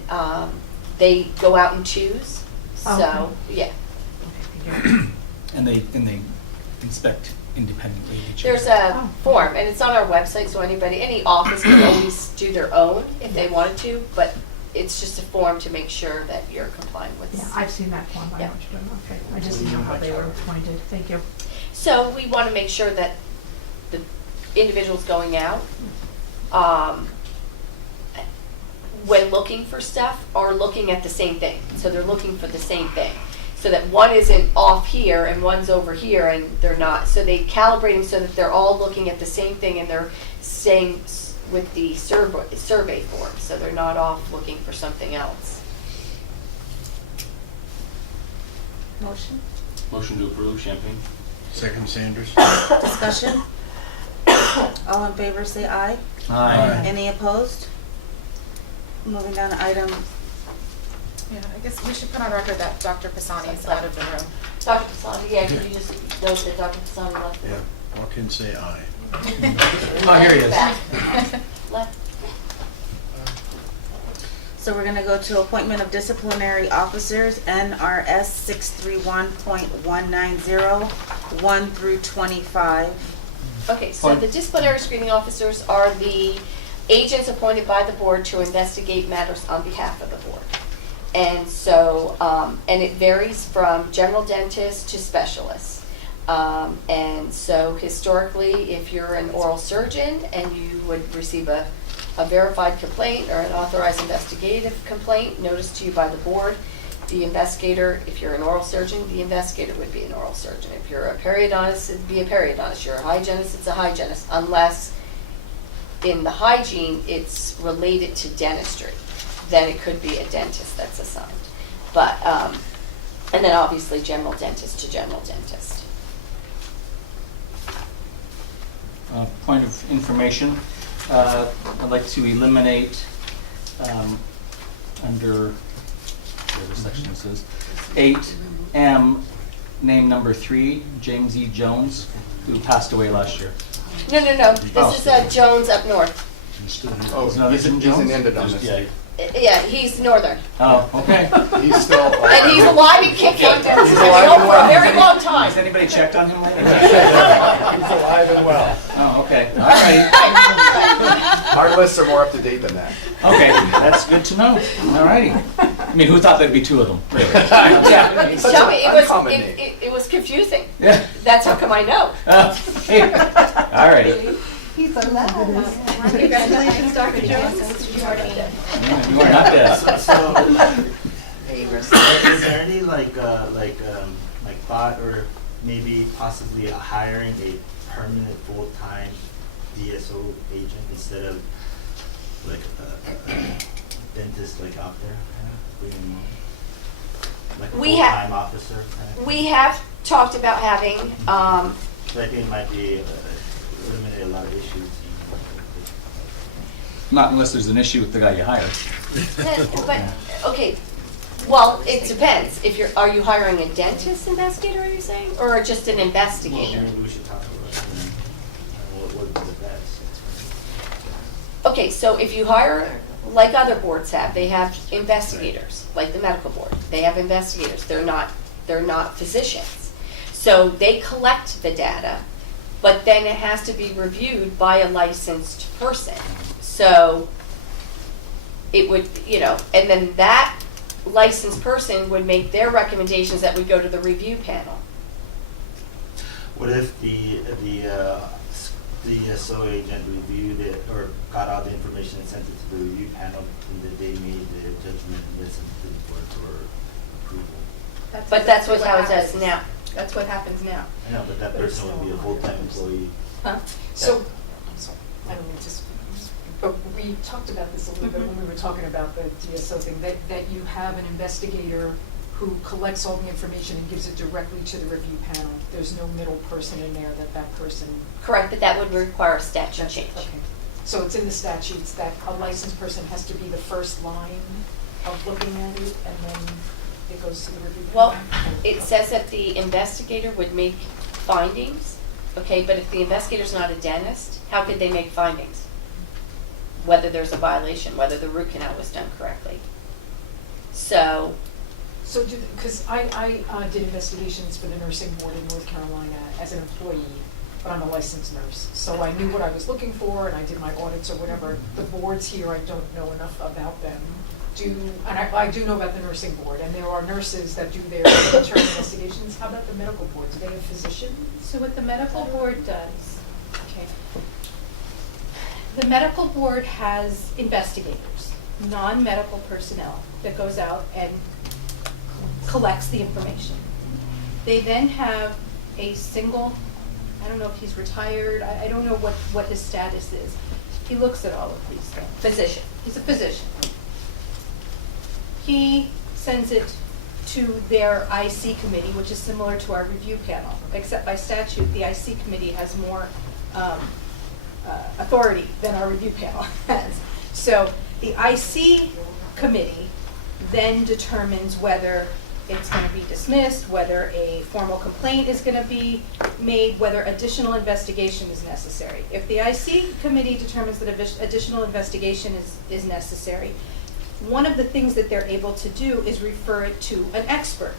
they go out and choose, so, yeah. And they inspect independently each other. There's a form, and it's on our website, so anybody, any office can always do their own if they wanted to, but it's just a form to make sure that you're complying with. Yeah, I've seen that form, I know what you're doing, okay. I just didn't know how they were appointed, thank you. So we want to make sure that the individuals going out, when looking for stuff, are looking at the same thing. So they're looking for the same thing. So that one isn't off here and one's over here and they're not. So they calibrate them so that they're all looking at the same thing and they're staying with the survey form. So they're not off looking for something else. Motion? Motion to approve, Champagne. Second, Sanders. Discussion? All in favor, say aye. Aye. Any opposed? Moving down to item, Yeah, I guess we should put on record that Dr. Pisani is out of the room. Dr. Pisani, yeah, could you just note that Dr. Pisani left the room? Yeah, walk in, say aye. Oh, here he is. Back. Left. so we're gonna go to appointment of disciplinary officers, NRS 631.190, 1 through 25. Okay, so the disciplinary screening officers are the agents appointed by the board to investigate matters on behalf of the board. And so, and it varies from general dentist to specialists. And so historically, if you're an oral surgeon and you would receive a verified complaint or an authorized investigative complaint noticed to you by the board, the investigator, if you're an oral surgeon, the investigator would be an oral surgeon. If you're a periodontist, it'd be a periodontist. You're a hygienist, it's a hygienist, unless in the hygiene, it's related to dentistry. Then it could be a dentist that's assigned. But, and then obviously general dentist to general dentist. Point of information, I'd like to eliminate under, whatever section this is, 8M, name number 3, James E. Jones, who passed away last year. No, this is Jones up north. Oh, Is another he's an Jones? ended on this. Yeah, Yeah, he's northern. Oh, okay. He's still alive. And he's alive and kicking. He's He's been alive ill and for a well. very long time. Has anybody checked on him lately? He's alive and well. Oh, okay, all right. Our lists are more up to date than that. Okay, that's good to know. All righty. I mean, who thought there'd be 2 of them, really? Yeah. Such Tell an me, uncommon name. it was confusing. Yeah. That's how come I know. Okay. All righty. He's alive. Congratulations, Dr. Jones. You are not dead. Yeah, you are not dead. Is there any like thought or maybe possibly hiring a permanent full-time DSO agent instead of like a dentist like out there, bringing them on? Like a We have- full-time officer kind of? We have talked about having, So I think it might be eliminate a lot of issues. Not unless there's an issue with the guy you hired. but, okay, well, it depends. If are you hiring a dentist investigator, are you saying? Or just an investigator? Well, maybe we should talk about what would be the best. Okay, so if you hire, like other boards have, they have investigators, like the medical board. They have investigators. They're not physicians. So they collect the data, but then it has to be reviewed by a licensed person. So it would, and then that licensed person would make their recommendations that would go to the review panel. What if the DSO agent reviewed it or got all the information and sent it to the review panel and that they made the judgment and sent it to the board for approval? But that's what how it does now. That's what happens now. I know, but that person would be a full-time employee. Huh? So, I'm sorry, I don't mean to speak, but we talked about this a little bit when we were talking about the DSO thing, that you have an investigator who collects all the information and gives it directly to the review panel. There's no middle person in there that person. Correct, but that would require a statute That's- change. Okay. So it's in the statutes that a licensed person has to be the first line of looking at it, and then it goes to the review panel? Well, it says that the investigator would make findings, okay, but if the investigator's not a dentist, how could they make findings? Whether there's a violation, whether the root canal was done correctly. So, Because I did investigations for the nursing board in North Carolina as an employee, but I'm a licensed nurse. So I knew what I was looking for, and I did my audits or whatever. The boards here, I don't know enough about them. And I do know about the nursing board, and there are nurses that do their internal investigations. How about the medical board? Do they have physicians? So what the medical board does, Okay. the medical board has investigators, non-medical personnel that goes out and collects the information. They then have a single, I don't know if he's retired, I don't know what his status is. He looks at all of these things. physician. He's a physician. He sends it to their IC committee, which is similar to our review panel, except by statute, the IC committee has more authority than our review panel has. So the IC committee then determines whether it's going to be dismissed, whether a formal complaint is going to be made, whether additional investigation is necessary. If the IC committee determines that additional investigation is necessary, one of the things that they're able to do is refer it to an expert,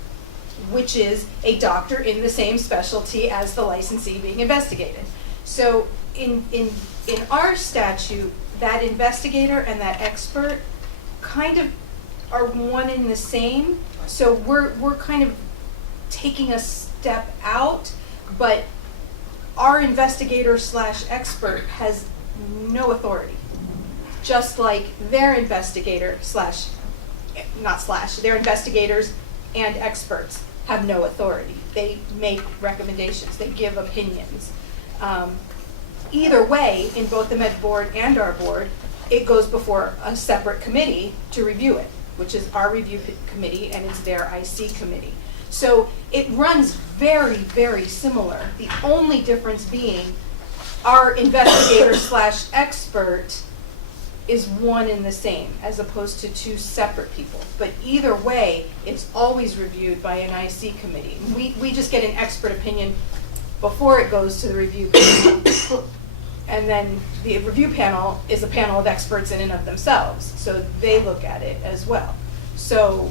which is a doctor in the same specialty as the licensee being investigated. So in our statute, that investigator and that expert kind of are one and the same. So we're kind of taking a step out, but our investigator / expert has no authority. Just like their investigator their investigators and experts have no authority. They make recommendations, they give opinions. Either way, in both the Med Board and our board, it goes before a separate committee to review it, which is our review committee, and it's their IC committee. So it runs very, very similar. The only difference being our investigator / expert is one and the same, as opposed to two separate people. But either way, it's always reviewed by an IC committee. We just get an expert opinion before it goes to the review committee. And then the review panel is a panel of experts in and of themselves, so they look at it as well. So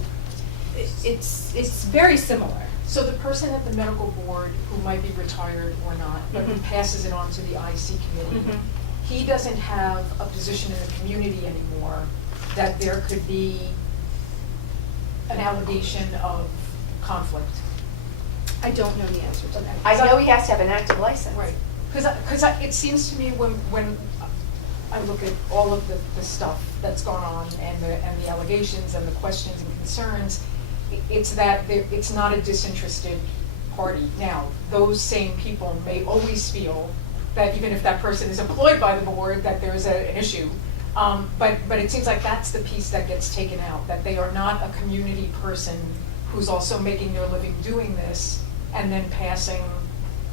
it's very similar. So the person at the medical board who might be retired or not, but who passes it on to the IC committee, he doesn't have a position in the community anymore that there could be an allegation of conflict. I don't know the answer to that. I know he has to have an active license. Right. Because it seems to me when I look at all of the stuff that's gone on and the allegations and the questions and concerns, it's that it's not a disinterested party. Now, those same people may always feel that even if that person is employed by the board, that there's an issue. But it seems like that's the piece that gets taken out, that they are not a community person who's also making their living doing this and then passing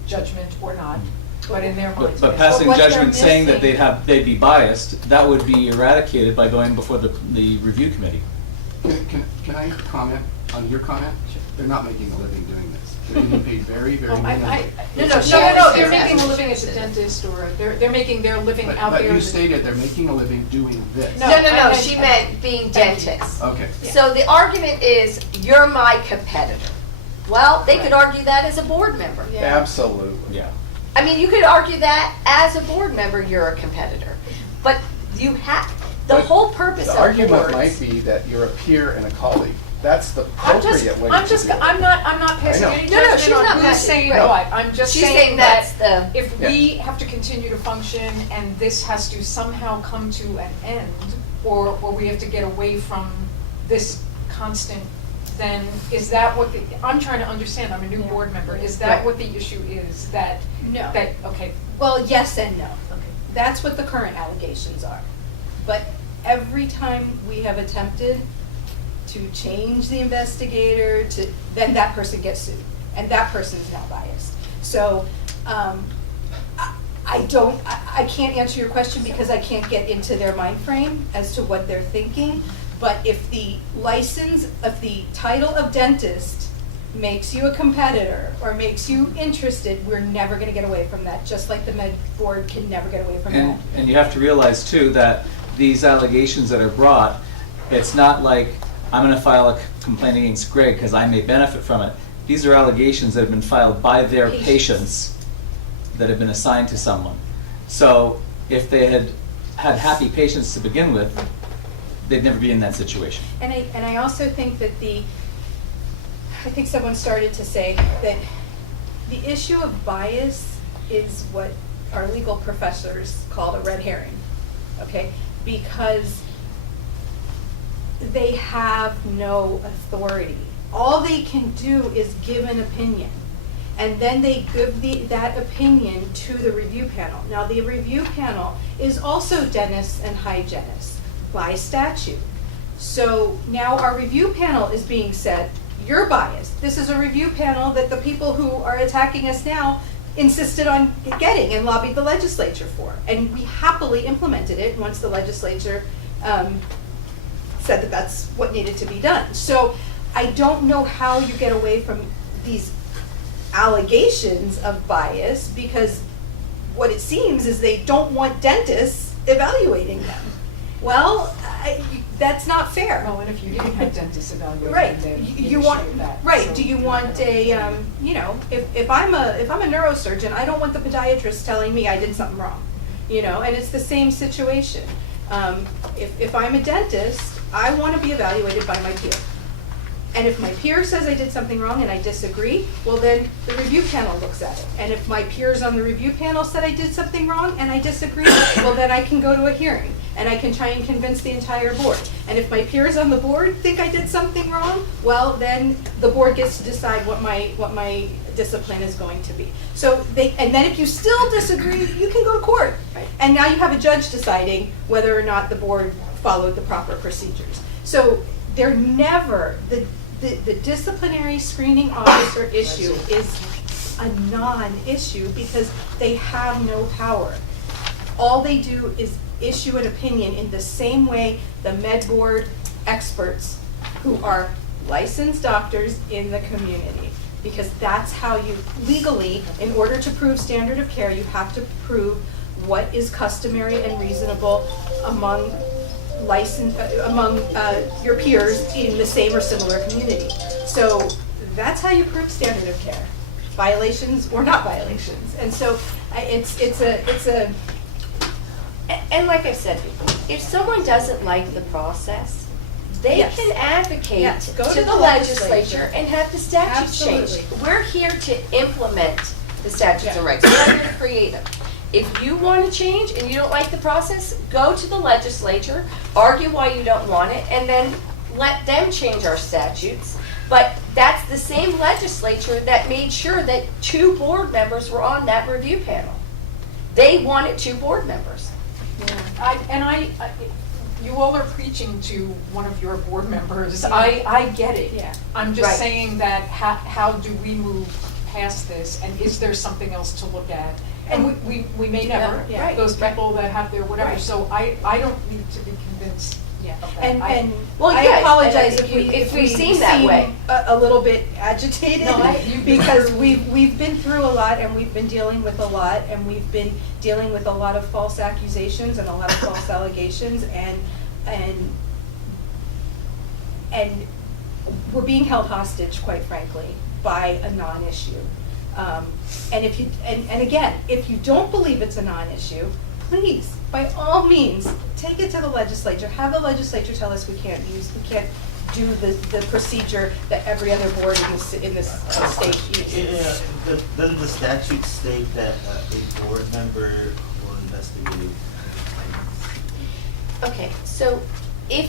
judgment or not. But in their minds. But passing judgment saying that they'd be biased, that would be eradicated by going before the review committee. Can I comment on your comment? They're not making a living doing this. They're getting paid very, very minimum. No, they're making a living as a dentist, or they're making their living out there. But you stated they're making a living doing this. No, she meant being dentists. Okay. So the argument is, you're my competitor. Well, they could argue that as a board member. Absolutely. Yeah. I mean, you could argue that as a board member, you're a competitor. But you have, the whole purpose of boards. The argument might be that you're a peer and a colleague. That's the appropriate way to do it. I'm not passing any judgment on who's saying what. I'm just saying that if we have to continue to function and this has to somehow come to an end, or we have to get away from this constant, then is that what I'm trying to understand, I'm a new board member, is that what the issue is, that? No. Okay. Well, yes and no. Okay. That's what the current allegations are. But every time we have attempted to change the investigator, then that person gets sued, and that person is now biased. So I can't answer your question because I can't get into their mind frame as to what they're thinking. But if the license of the title of dentist makes you a competitor or makes you interested, we're never going to get away from that, just like the Med Board can never get away from that. And you have to realize, too, that these allegations that are brought, it's not like I'm going to file a complaint against Greg because I may benefit from it. These are allegations that have been filed by their patients that have been assigned to someone. So if they had happy patients to begin with, they'd never be in that situation. And I also think that I think someone started to say that the issue of bias is what our legal professors called a red herring, okay? Because they have no authority. All they can do is give an opinion, and then they give that opinion to the review panel. Now, the review panel is also dentists and hygienists by statute. So now our review panel is being said, you're biased. This is a review panel that the people who are attacking us now insisted on getting and lobbied the legislature for. And we happily implemented it once the legislature said that that's what needed to be done. So I don't know how you get away from these allegations of bias, because what it seems is they don't want dentists evaluating them. Well, that's not fair. Well, and if you didn't have dentists evaluating Right, them, you want, that. right, So do you you're want not gonna- if I'm a neurosurgeon, I don't want the podiatrist telling me I did something wrong, and it's the same situation. If I'm a dentist, I want to be evaluated by my peer. And if my peer says I did something wrong and I disagree, well then the review panel looks at it. And if my peers on the review panel said I did something wrong and I disagree, well then I can go to a hearing and I can try and convince the entire board. And if my peers on the board think I did something wrong, well then the board gets to decide what my discipline is going to be. And then if you still disagree, you can go to court. And now you have a judge deciding whether or not the board followed the proper procedures. So they're never, the disciplinary screening officer issue is a non-issue because they have no power. All they do is issue an opinion in the same way the med board experts who are licensed doctors in the community. Because that's how you, legally, in order to prove standard of care, you have to prove what is customary and reasonable among your peers in the same or similar community. So that's how you prove standard of care, violations or not violations. And so And like I said, if someone doesn't like the process, they Yes. can advocate Yes, go to to the the legislature legislature. and have the statutes Absolutely. changed. We're here to implement the statutes and regs. We're not here to create them. If you want to change and you don't like the process, go to the legislature, argue why you don't want it, and then let them change our statutes. But that's the same legislature that made sure that 2 board members were on that review panel. They wanted 2 board members. You all are preaching to one of your board members. I get it. Yeah. I'm just Right. saying that how do we move past this, and is there something else to look at? And we may never, Yeah, right. those people that have their whatever, Right. so I don't need to be convinced of that. And Well, I yeah, apologize and if we seem that way. a little bit agitated, No, because we've been through a lot and we've been dealing with a lot and we've been dealing with a lot of false accusations and a lot of false allegations and we're being held hostage, quite frankly, by a non-issue. And again, if you don't believe it's a non-issue, please, by all means, take it to the legislature. Have the legislature tell us we can't do the procedure that every other board in this state uses. Doesn't the statute state that a board member will investigate? Okay, so if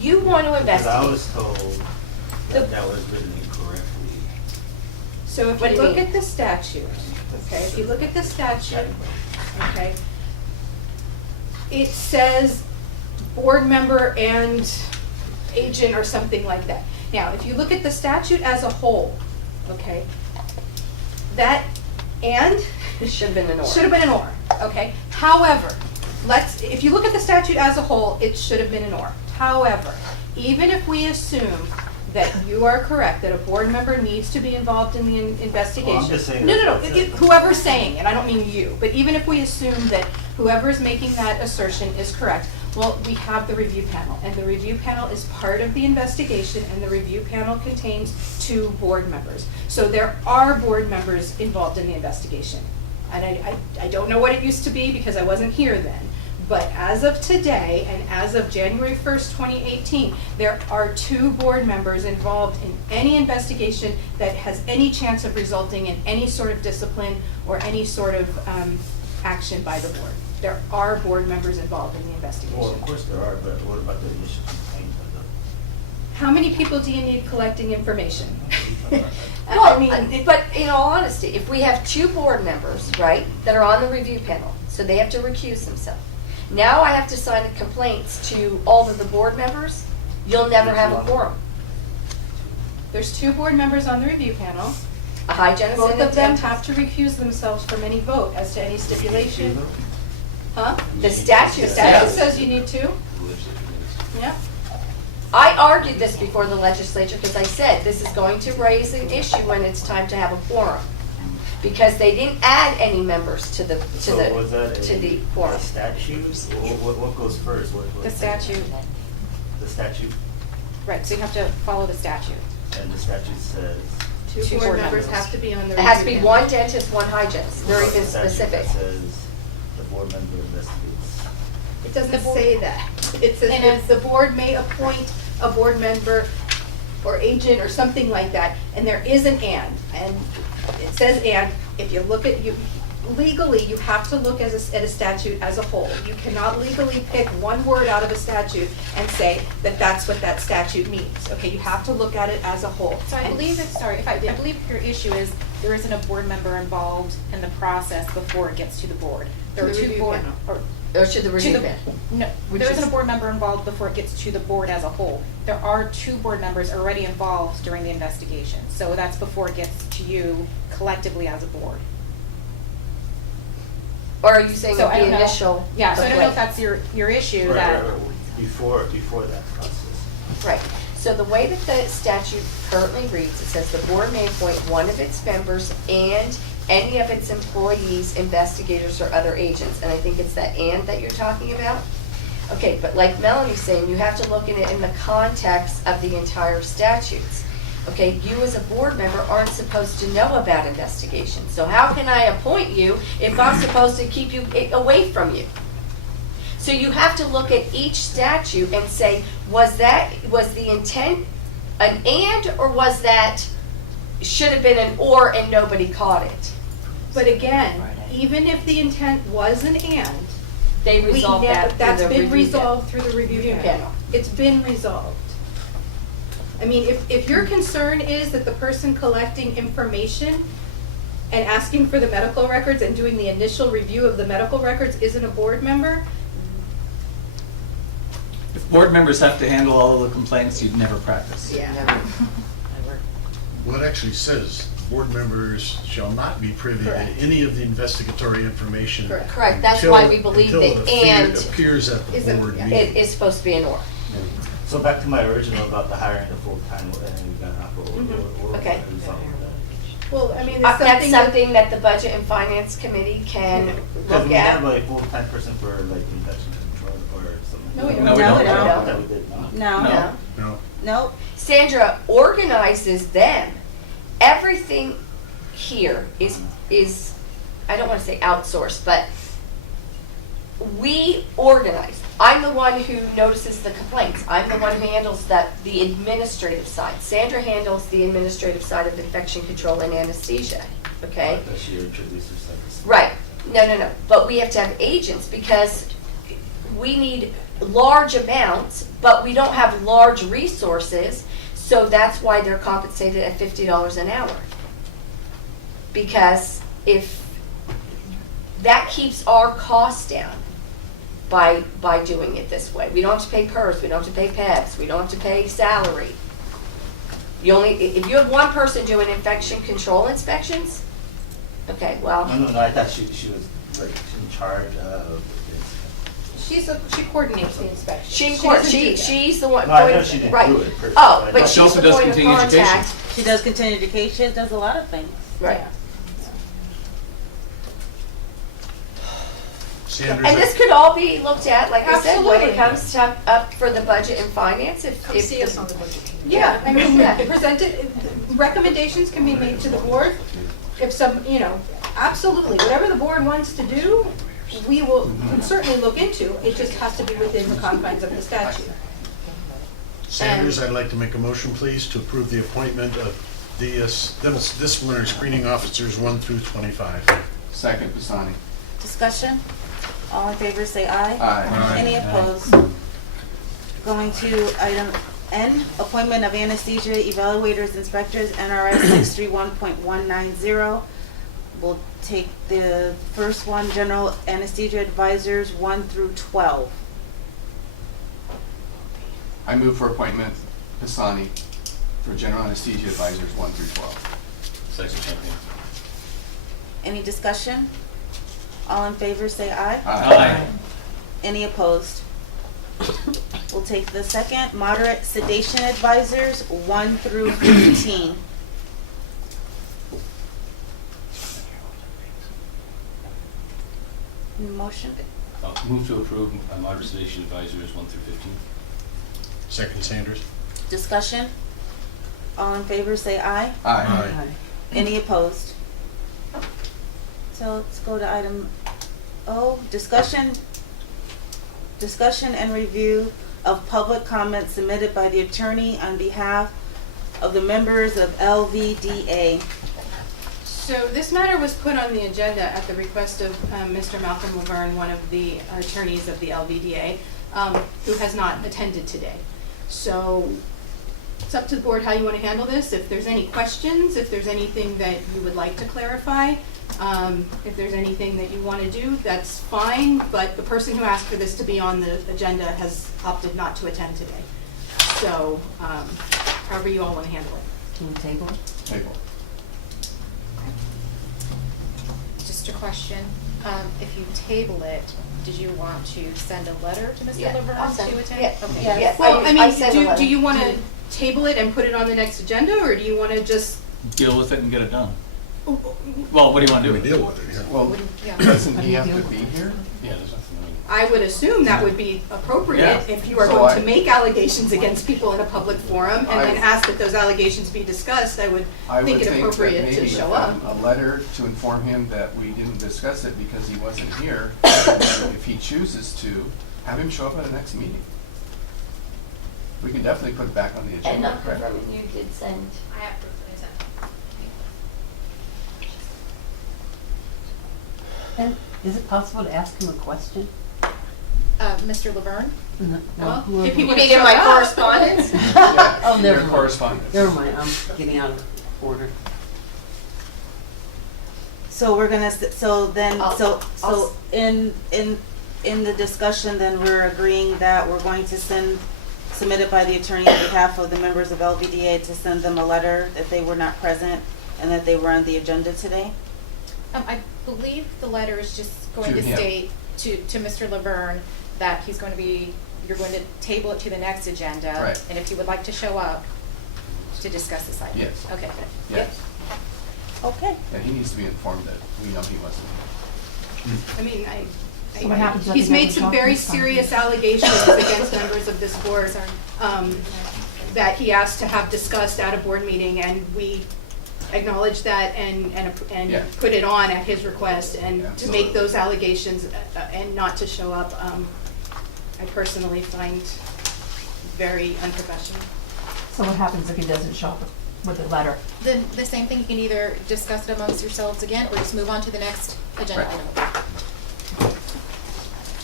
you want to Because I investigate, was told that that was written incorrectly. So if What do you you look mean? at the statute, okay, if you look at the statute, okay, it says board member and agent or something like that. Now, if you look at the statute as a whole, okay, that and it should have been an or. should have been an or, okay? However, if you look at the statute as a whole, it should have been an or. However, even if we assume that you are correct, that a board member needs to be involved in the investigation. Well, I'm just saying No, that's what it says. whoever's saying it, I don't mean you, but even if we assume that whoever's making that assertion is correct, well, we have the review panel, and the review panel is part of the investigation, and the review panel contains 2 board members. So there are board members involved in the investigation. And I don't know what it used to be because I wasn't here then. But as of today, and as of January 1st, 2018, there are 2 board members involved in any investigation that has any chance of resulting in any sort of discipline or any sort of action by the board. There are board members involved in the investigation. Well, of course there are, but what about the initial complaint? How many people do you need collecting information? Well, but in all honesty, if we have 2 board members, right, that are on the review panel, so they have to recuse themselves. Now I have to sign the complaints to all of the board members, you'll never have a quorum. There's 2 board members on the review panel. A hygienist Both and a of them temp. have to recuse themselves from any vote as to any stipulation. Huh? The statute The statute says. says you need 2. Yeah. I argued this before the legislature because I said this is going to raise an issue when it's time to have a quorum. Because they didn't add any members to the quorum. Statute? What goes first? The statute, The statute, right, so you have to follow the statute. and the statute says. 2 board members have to be on the It has to review be panel. one dentist, one hygienist. They're What's even the statute specific. that says the board member investigates. It doesn't The board- say that. It says And if the board may appoint a board member or agent or something like that, and there is an and it says and, if you look at, legally, you have to look at a statute as a whole. You cannot legally pick one word out of a statute and say that that's what that statute means. Okay, you have to look at it as a whole. So I And- believe it's, sorry, I believe your issue is there isn't a board member involved in the process before it gets to the board. There To are the 2 review board, panel. Or to the review the- panel. No, Which there isn't a is- board member involved before it gets to the board as a whole. There are 2 board members already involved during the investigation, so that's before it gets to you collectively as a board. Or are you saying So of I the don't know. initial? Yeah, so I don't know if like- that's your issue, Right, that, right, right. Before that process. Right. So the way that the statute currently reads, it says the board may appoint one of its members and any of its employees, investigators, or other agents. And I think it's that and that you're talking about? Okay, but like Melanie's saying, you have to look at it in the context of the entire statutes. Okay, you as a board member aren't supposed to know about investigations. So how can I appoint you if I'm supposed to keep you away from you? So you have to look at each statute and say, was the intent an and, or was that, should have been an or and nobody caught it? But again, even if the intent was an and, They we resolved that through that's the been review resolved through the review panel. panel. It's been resolved. I mean, if your concern is that the person collecting information and asking for the medical records and doing the initial review of the medical records isn't a board member, If board members have to handle all of the complaints, you'd never practice. yeah. Well, it actually says, board members shall not be privy to Correct. any of the investigatory information. Correct. Correct, that's until- why we believe until that the figure and appears at the Isn't- board yeah. meeting. It is supposed to be an or. So back to my original about the hiring the full-time, and we got Apple. Okay. Well, I mean, it's That's something that, something that the Budget and Finance Committee can Because look we have at. like full-time person for like infection control or something. No, we don't. No, we No, don't. we don't. I thought we did, no? No, No. No, nope. Sandra organizes them. Everything here is, I don't want to say outsourced, but we organize. I'm the one who notices the complaints. I'm the one who handles the administrative side. Sandra handles the administrative side of infection control and anesthesia, okay? I thought she introduced herself as. Right. No. But we have to have agents because we need large amounts, but we don't have large resources. So that's why they're compensated at $50 an hour. Because if that keeps our costs down by doing it this way. We don't have to pay PERS, we don't have to pay PEPs, we don't have to pay salary. If you have one person doing infection control inspections, okay, well. No, I thought she was like in charge of this. she coordinates the inspection. She's the one. No, I know she didn't right. do it personally. Oh, I but thought she's She also the does point of continuing education. contact. She does continuing education, does a lot of things. Right. Sanders, And this could all be looked at, like I said, when Absolutely. it comes to up for the budget and finance. Come see us on the budget committee. Yeah, I mean, Yeah. presented, recommendations can be made to the board. If some, absolutely, whatever the board wants to do, we will certainly look into. It just has to be within the confines of the statute. Sanders, I'd like to make a motion, please, to approve the appointment of disciplinary screening officers 1 through 25. Second, Pisani. Discussion? All in favor, say aye. Aye. Any opposed? Going to item N, appointment of anesthesia evaluators, inspectors, NRS 631.190. We'll take the first one, general anesthesia advisors 1 through 12. I move for appointment Pisani for general anesthesia advisors 1 through 12. Second champion. Any discussion? All in favor, say aye. Aye. Any opposed? We'll take the second, moderate sedation advisors 1 through 15. Motion? Move to approve moderate sedation advisors 1 through 15. Second Sanders. Discussion? All in favor, say aye. Aye. Any opposed? So let's go to item O, discussion and review of public comments submitted by the attorney on behalf of the members of LVDA. So this matter was put on the agenda at the request of Mr. Malcolm Laverne, one of the attorneys of the LVDA, who has not attended today. So it's up to the board how you want to handle this. If there's any questions, if there's anything that you would like to clarify, if there's anything that you want to do, that's fine, but the person who asked for this to be on the agenda has opted not to attend today. So however you all want to handle it. Can we table it? Table. Just a question, if you table it, did you want to send a letter to Mr. Yeah, Laverne I'll send- to attend? yeah, Okay. yeah. Well, I I mean, sent a letter. do you want to table it and put it on the next agenda, or do you want to just? Deal with it and get it done. Well, what do you want to do? We deal with it, yeah. Well, Yeah. doesn't he have to be here? Yeah, there's nothing. I would assume that would be appropriate Yeah. if you are So going I- to make allegations against people in a public forum and then I- ask that those allegations be discussed. I would I think would it think that appropriate to maybe show up. a letter to inform him that we didn't discuss it because he wasn't here, and then if he chooses to, have him show up at the next meeting. We can definitely put it back on the And agenda, I'm correct? confirming you did send. I have proof that I sent. And is it possible to ask him a question? Mr. Laverne? Well, whoever- if he You would mean have in my showed up. correspondence? Yeah, Oh, never your mind. correspondence. Never mind, I'm getting out of order. So we're gonna, so in the discussion, then we're agreeing that we're going to submit it by the attorney on behalf of the members of LVDA to send them a letter that they were not present and that they were on the agenda today? I believe the letter is just going To to him. state to Mr. Laverne that he's going to be, you're going to table it to the next agenda. Right. And if he would like to show up to discuss this item. Yes. Okay, good. Yes, Okay. and he needs to be informed that we know he wasn't here. I mean, So what happens if he's he made doesn't some show up very this time? serious allegations against members of this board that he asked to have discussed at a board meeting, and we acknowledged that and Yeah. put it on at his request, and to Absolutely. make those allegations and not to show up, I personally find very unprofessional. So what happens if he doesn't show up with a letter? Then the same thing, you can either discuss it amongst yourselves again or just move on to the next agenda Right. item.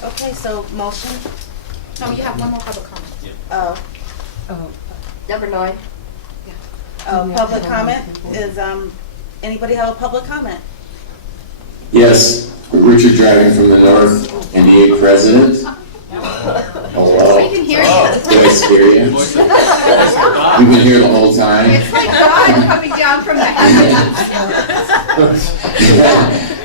Okay, so motion? No, you have one more public comment. Oh, Oh, Number 9. public comment is, anybody have a public comment? Yes, Richard Dragon from the North, NDA president. Hello. We can hear you. Did I scare you? You've been here the whole time. It's like God coming down from the heavens.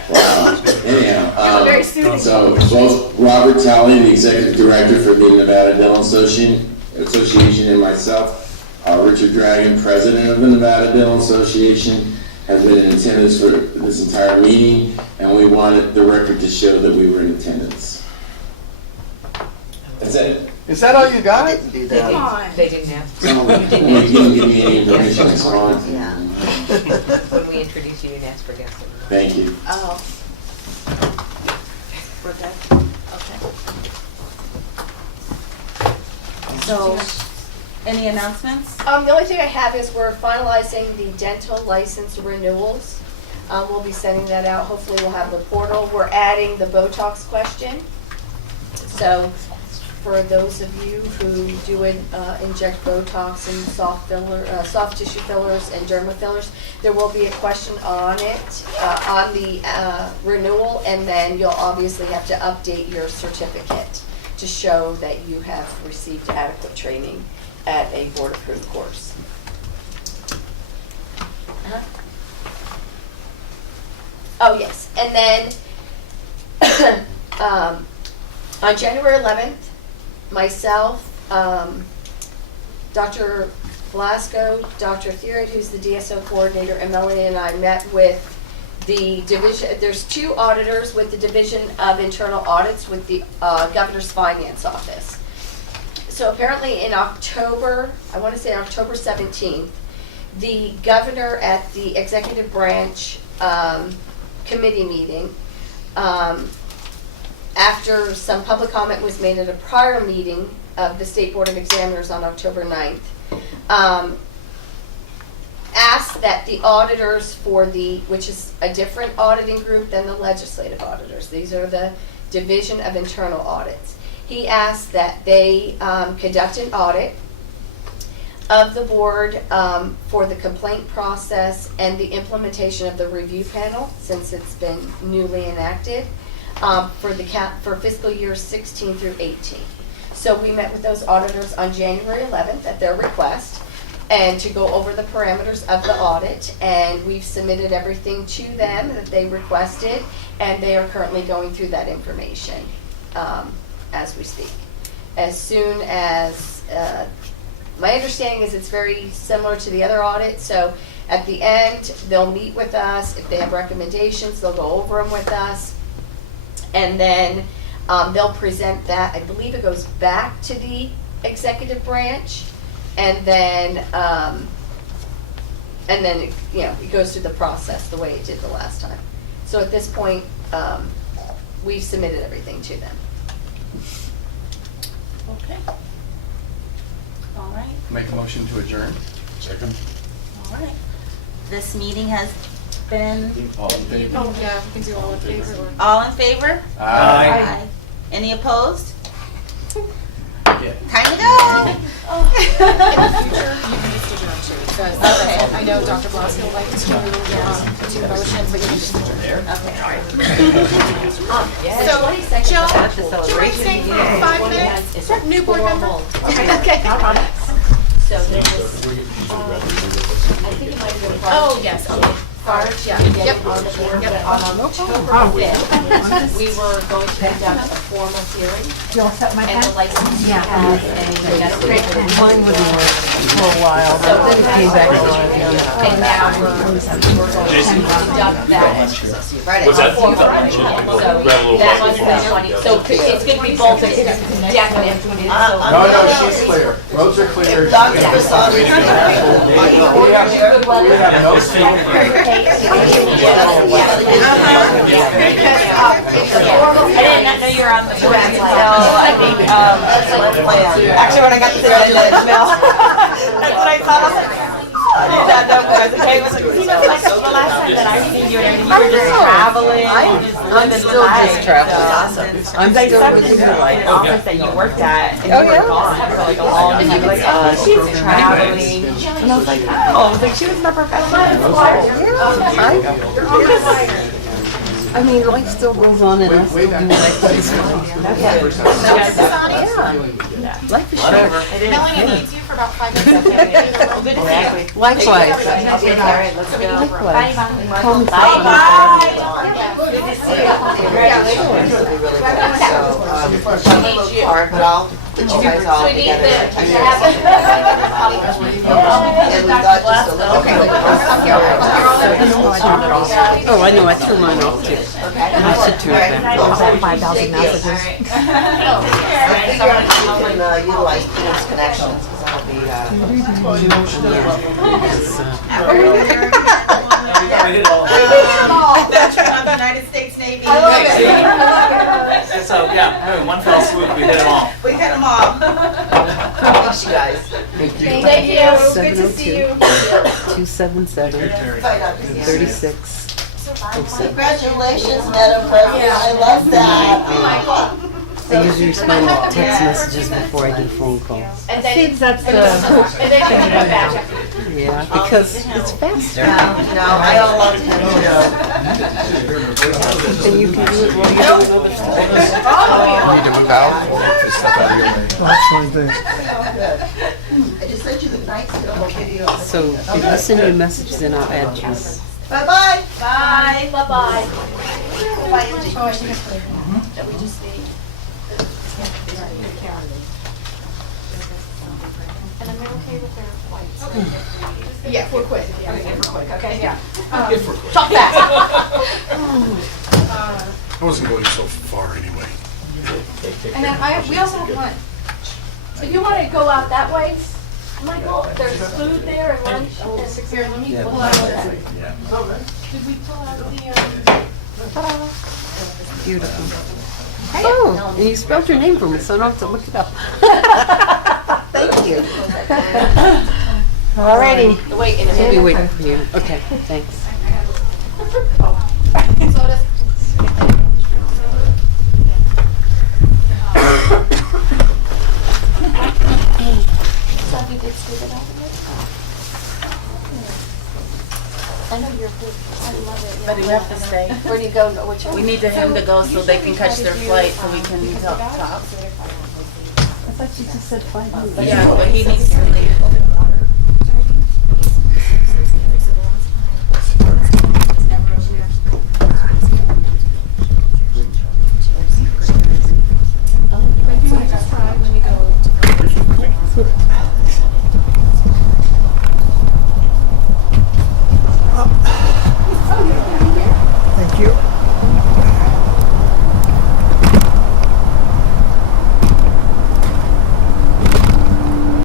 Wow. Anyhow, Very soothing. so both Robert Talley, the executive director for the Nevada Dental Association, and myself, Richard Dragon, president of the Nevada Dental Association, have been in attendance for this entire meeting, and we wanted the record to show that we were in attendance. That's it. Is that all you got? Didn't do They that. Come on. didn't, they didn't have, So, you didn't give me any information, that's all. Yeah. When we introduce you, you didn't ask for guests. Thank you. Oh. We're good? Okay. So, any announcements? The only thing I have is we're finalizing the dental license renewals. We'll be sending that out. Hopefully we'll have the portal. We're adding the Botox question. So for those of you who do inject Botox and soft tissue fillers and derma fillers, there will be a question on it, on the renewal, and then you'll obviously have to update your certificate to show that you have received adequate training at a board-approved course. Oh, yes, and then, on January 11th, myself, Dr. Blasco, Dr. Thierry, who's the DSO coordinator, and Melanie and I met with the division. There's 2 auditors with the Division of Internal Audits with the Governor's Finance Office. So apparently in October, I want to say October 17th, the governor at the executive branch committee meeting, after some public comment was made at a prior meeting of the State Board of Examiners on October 9th, asked that the auditors for which is a different auditing group than the legislative auditors, these are the Division of Internal Audits, he asked that they conduct an audit of the board for the complaint process and the implementation of the review panel, since it's been newly enacted, for fiscal year 16 through 18. So we met with those auditors on January 11th at their request, and to go over the parameters of the audit, and we've submitted everything to them that they requested, and they are currently going through that information as we speak. As soon as, my understanding is it's very similar to the other audit, so at the end, they'll meet with us. If they have recommendations, they'll go over them with us, and then they'll present that. I believe it goes back to the executive branch, and then it goes through the process the way it did the last time. So at this point, we've submitted everything to them. Okay. All right. Make a motion to adjourn. Second. All right. This meeting has been. All in favor? Oh, yeah, we can do all in favor. or- All in favor? Aye. Any opposed? Yeah. Time to go. In the future, you can just adjourn too, because Okay. I know Dr. Blasco would like to do motion, but you can just adjourn. Okay, all right. So, Joe, That's the do you mind celebration staying for beginning. 5 minutes? New board member? Okay. So there was, I think it might have been. Oh, yes, okay. March, yeah. Yep. On the board, Yep. on October 5th, we were going to conduct a formal hearing, You all set my and the pen? licensee Yeah. has a investigator. Mine wouldn't work for a while, So but then it came back a lot. And now we're going to conduct that. Was that formal hearing. Grab a So little that's bit. so it's going to be both definite. No, she's clear. Roads are clear. Dr. Bassan. We have no I didn't know you were on the board, so I think, Actually, when I got to there, I didn't know. That's what I thought. I was like, I did not know if I was okay. It was like, you know, like the last time that I've seen you and everything, you were just traveling. I'm still just traveling. I'm Like still some with people you. like the office that you worked at, and you Oh, were yeah? gone for like a long time. Like, oh, she's traveling. And I was like, oh, I was like, she was my professional. I mean, life still goes on and I still do life. Yeah. Life is short. Melanie needs you for about 5 minutes. Exactly. Likewise. Okay, all right, let's go. Likewise. Call me for Good to see you. Congratulations. It'll be really good. So, I'm a little card, but I'll put you guys all We need together. the- And we've got just a little. Okay. Oh, I know, I threw mine off too. I should turn it back. All right, cool. 5,000 Thank you. messages. I figure we can utilize Teams connections, because I'll be, Veteran of the United States Navy. So, yeah, one fell swoop, we hit them all. We hit them all. thanks, you guys. Thank you, good to see you. 277 36. Congratulations, Madam President, I love that. I usually respond to text messages before I do phone calls. And then, Seems that's and then you can go back. Yeah, because it's faster. No, I don't love to And you can do it while you're doing other stuff. Need to move out or step out of your way? I just sent you the night too. So if you send me a message, then I'll add you. Bye-bye. Bye, bye-bye. Bye, Angie. Oh, I think it's clear. That we just need. And I'm okay with their flights. Yeah, we're quick, yeah, we're quick, okay, yeah. Talk fast. I wasn't going so far anyway. And then we also have lunch. If you want to go out that way, Michael, there's food there and lunch. Here, let me Yeah. pull out Yeah. Did we pull out the, Beautiful. Oh, and you spelled your name for me, so I don't have to look it up. Thank you. Alrighty. Wait in a We'll be minute. waiting for you. Okay, thanks. So you did scoop it out of it? I know you're good. I love it. But we have to stay. Where do you go? Which We need him to go so they can catch their flight so we can talk. I thought you just said 500. Yeah, but he needs to leave.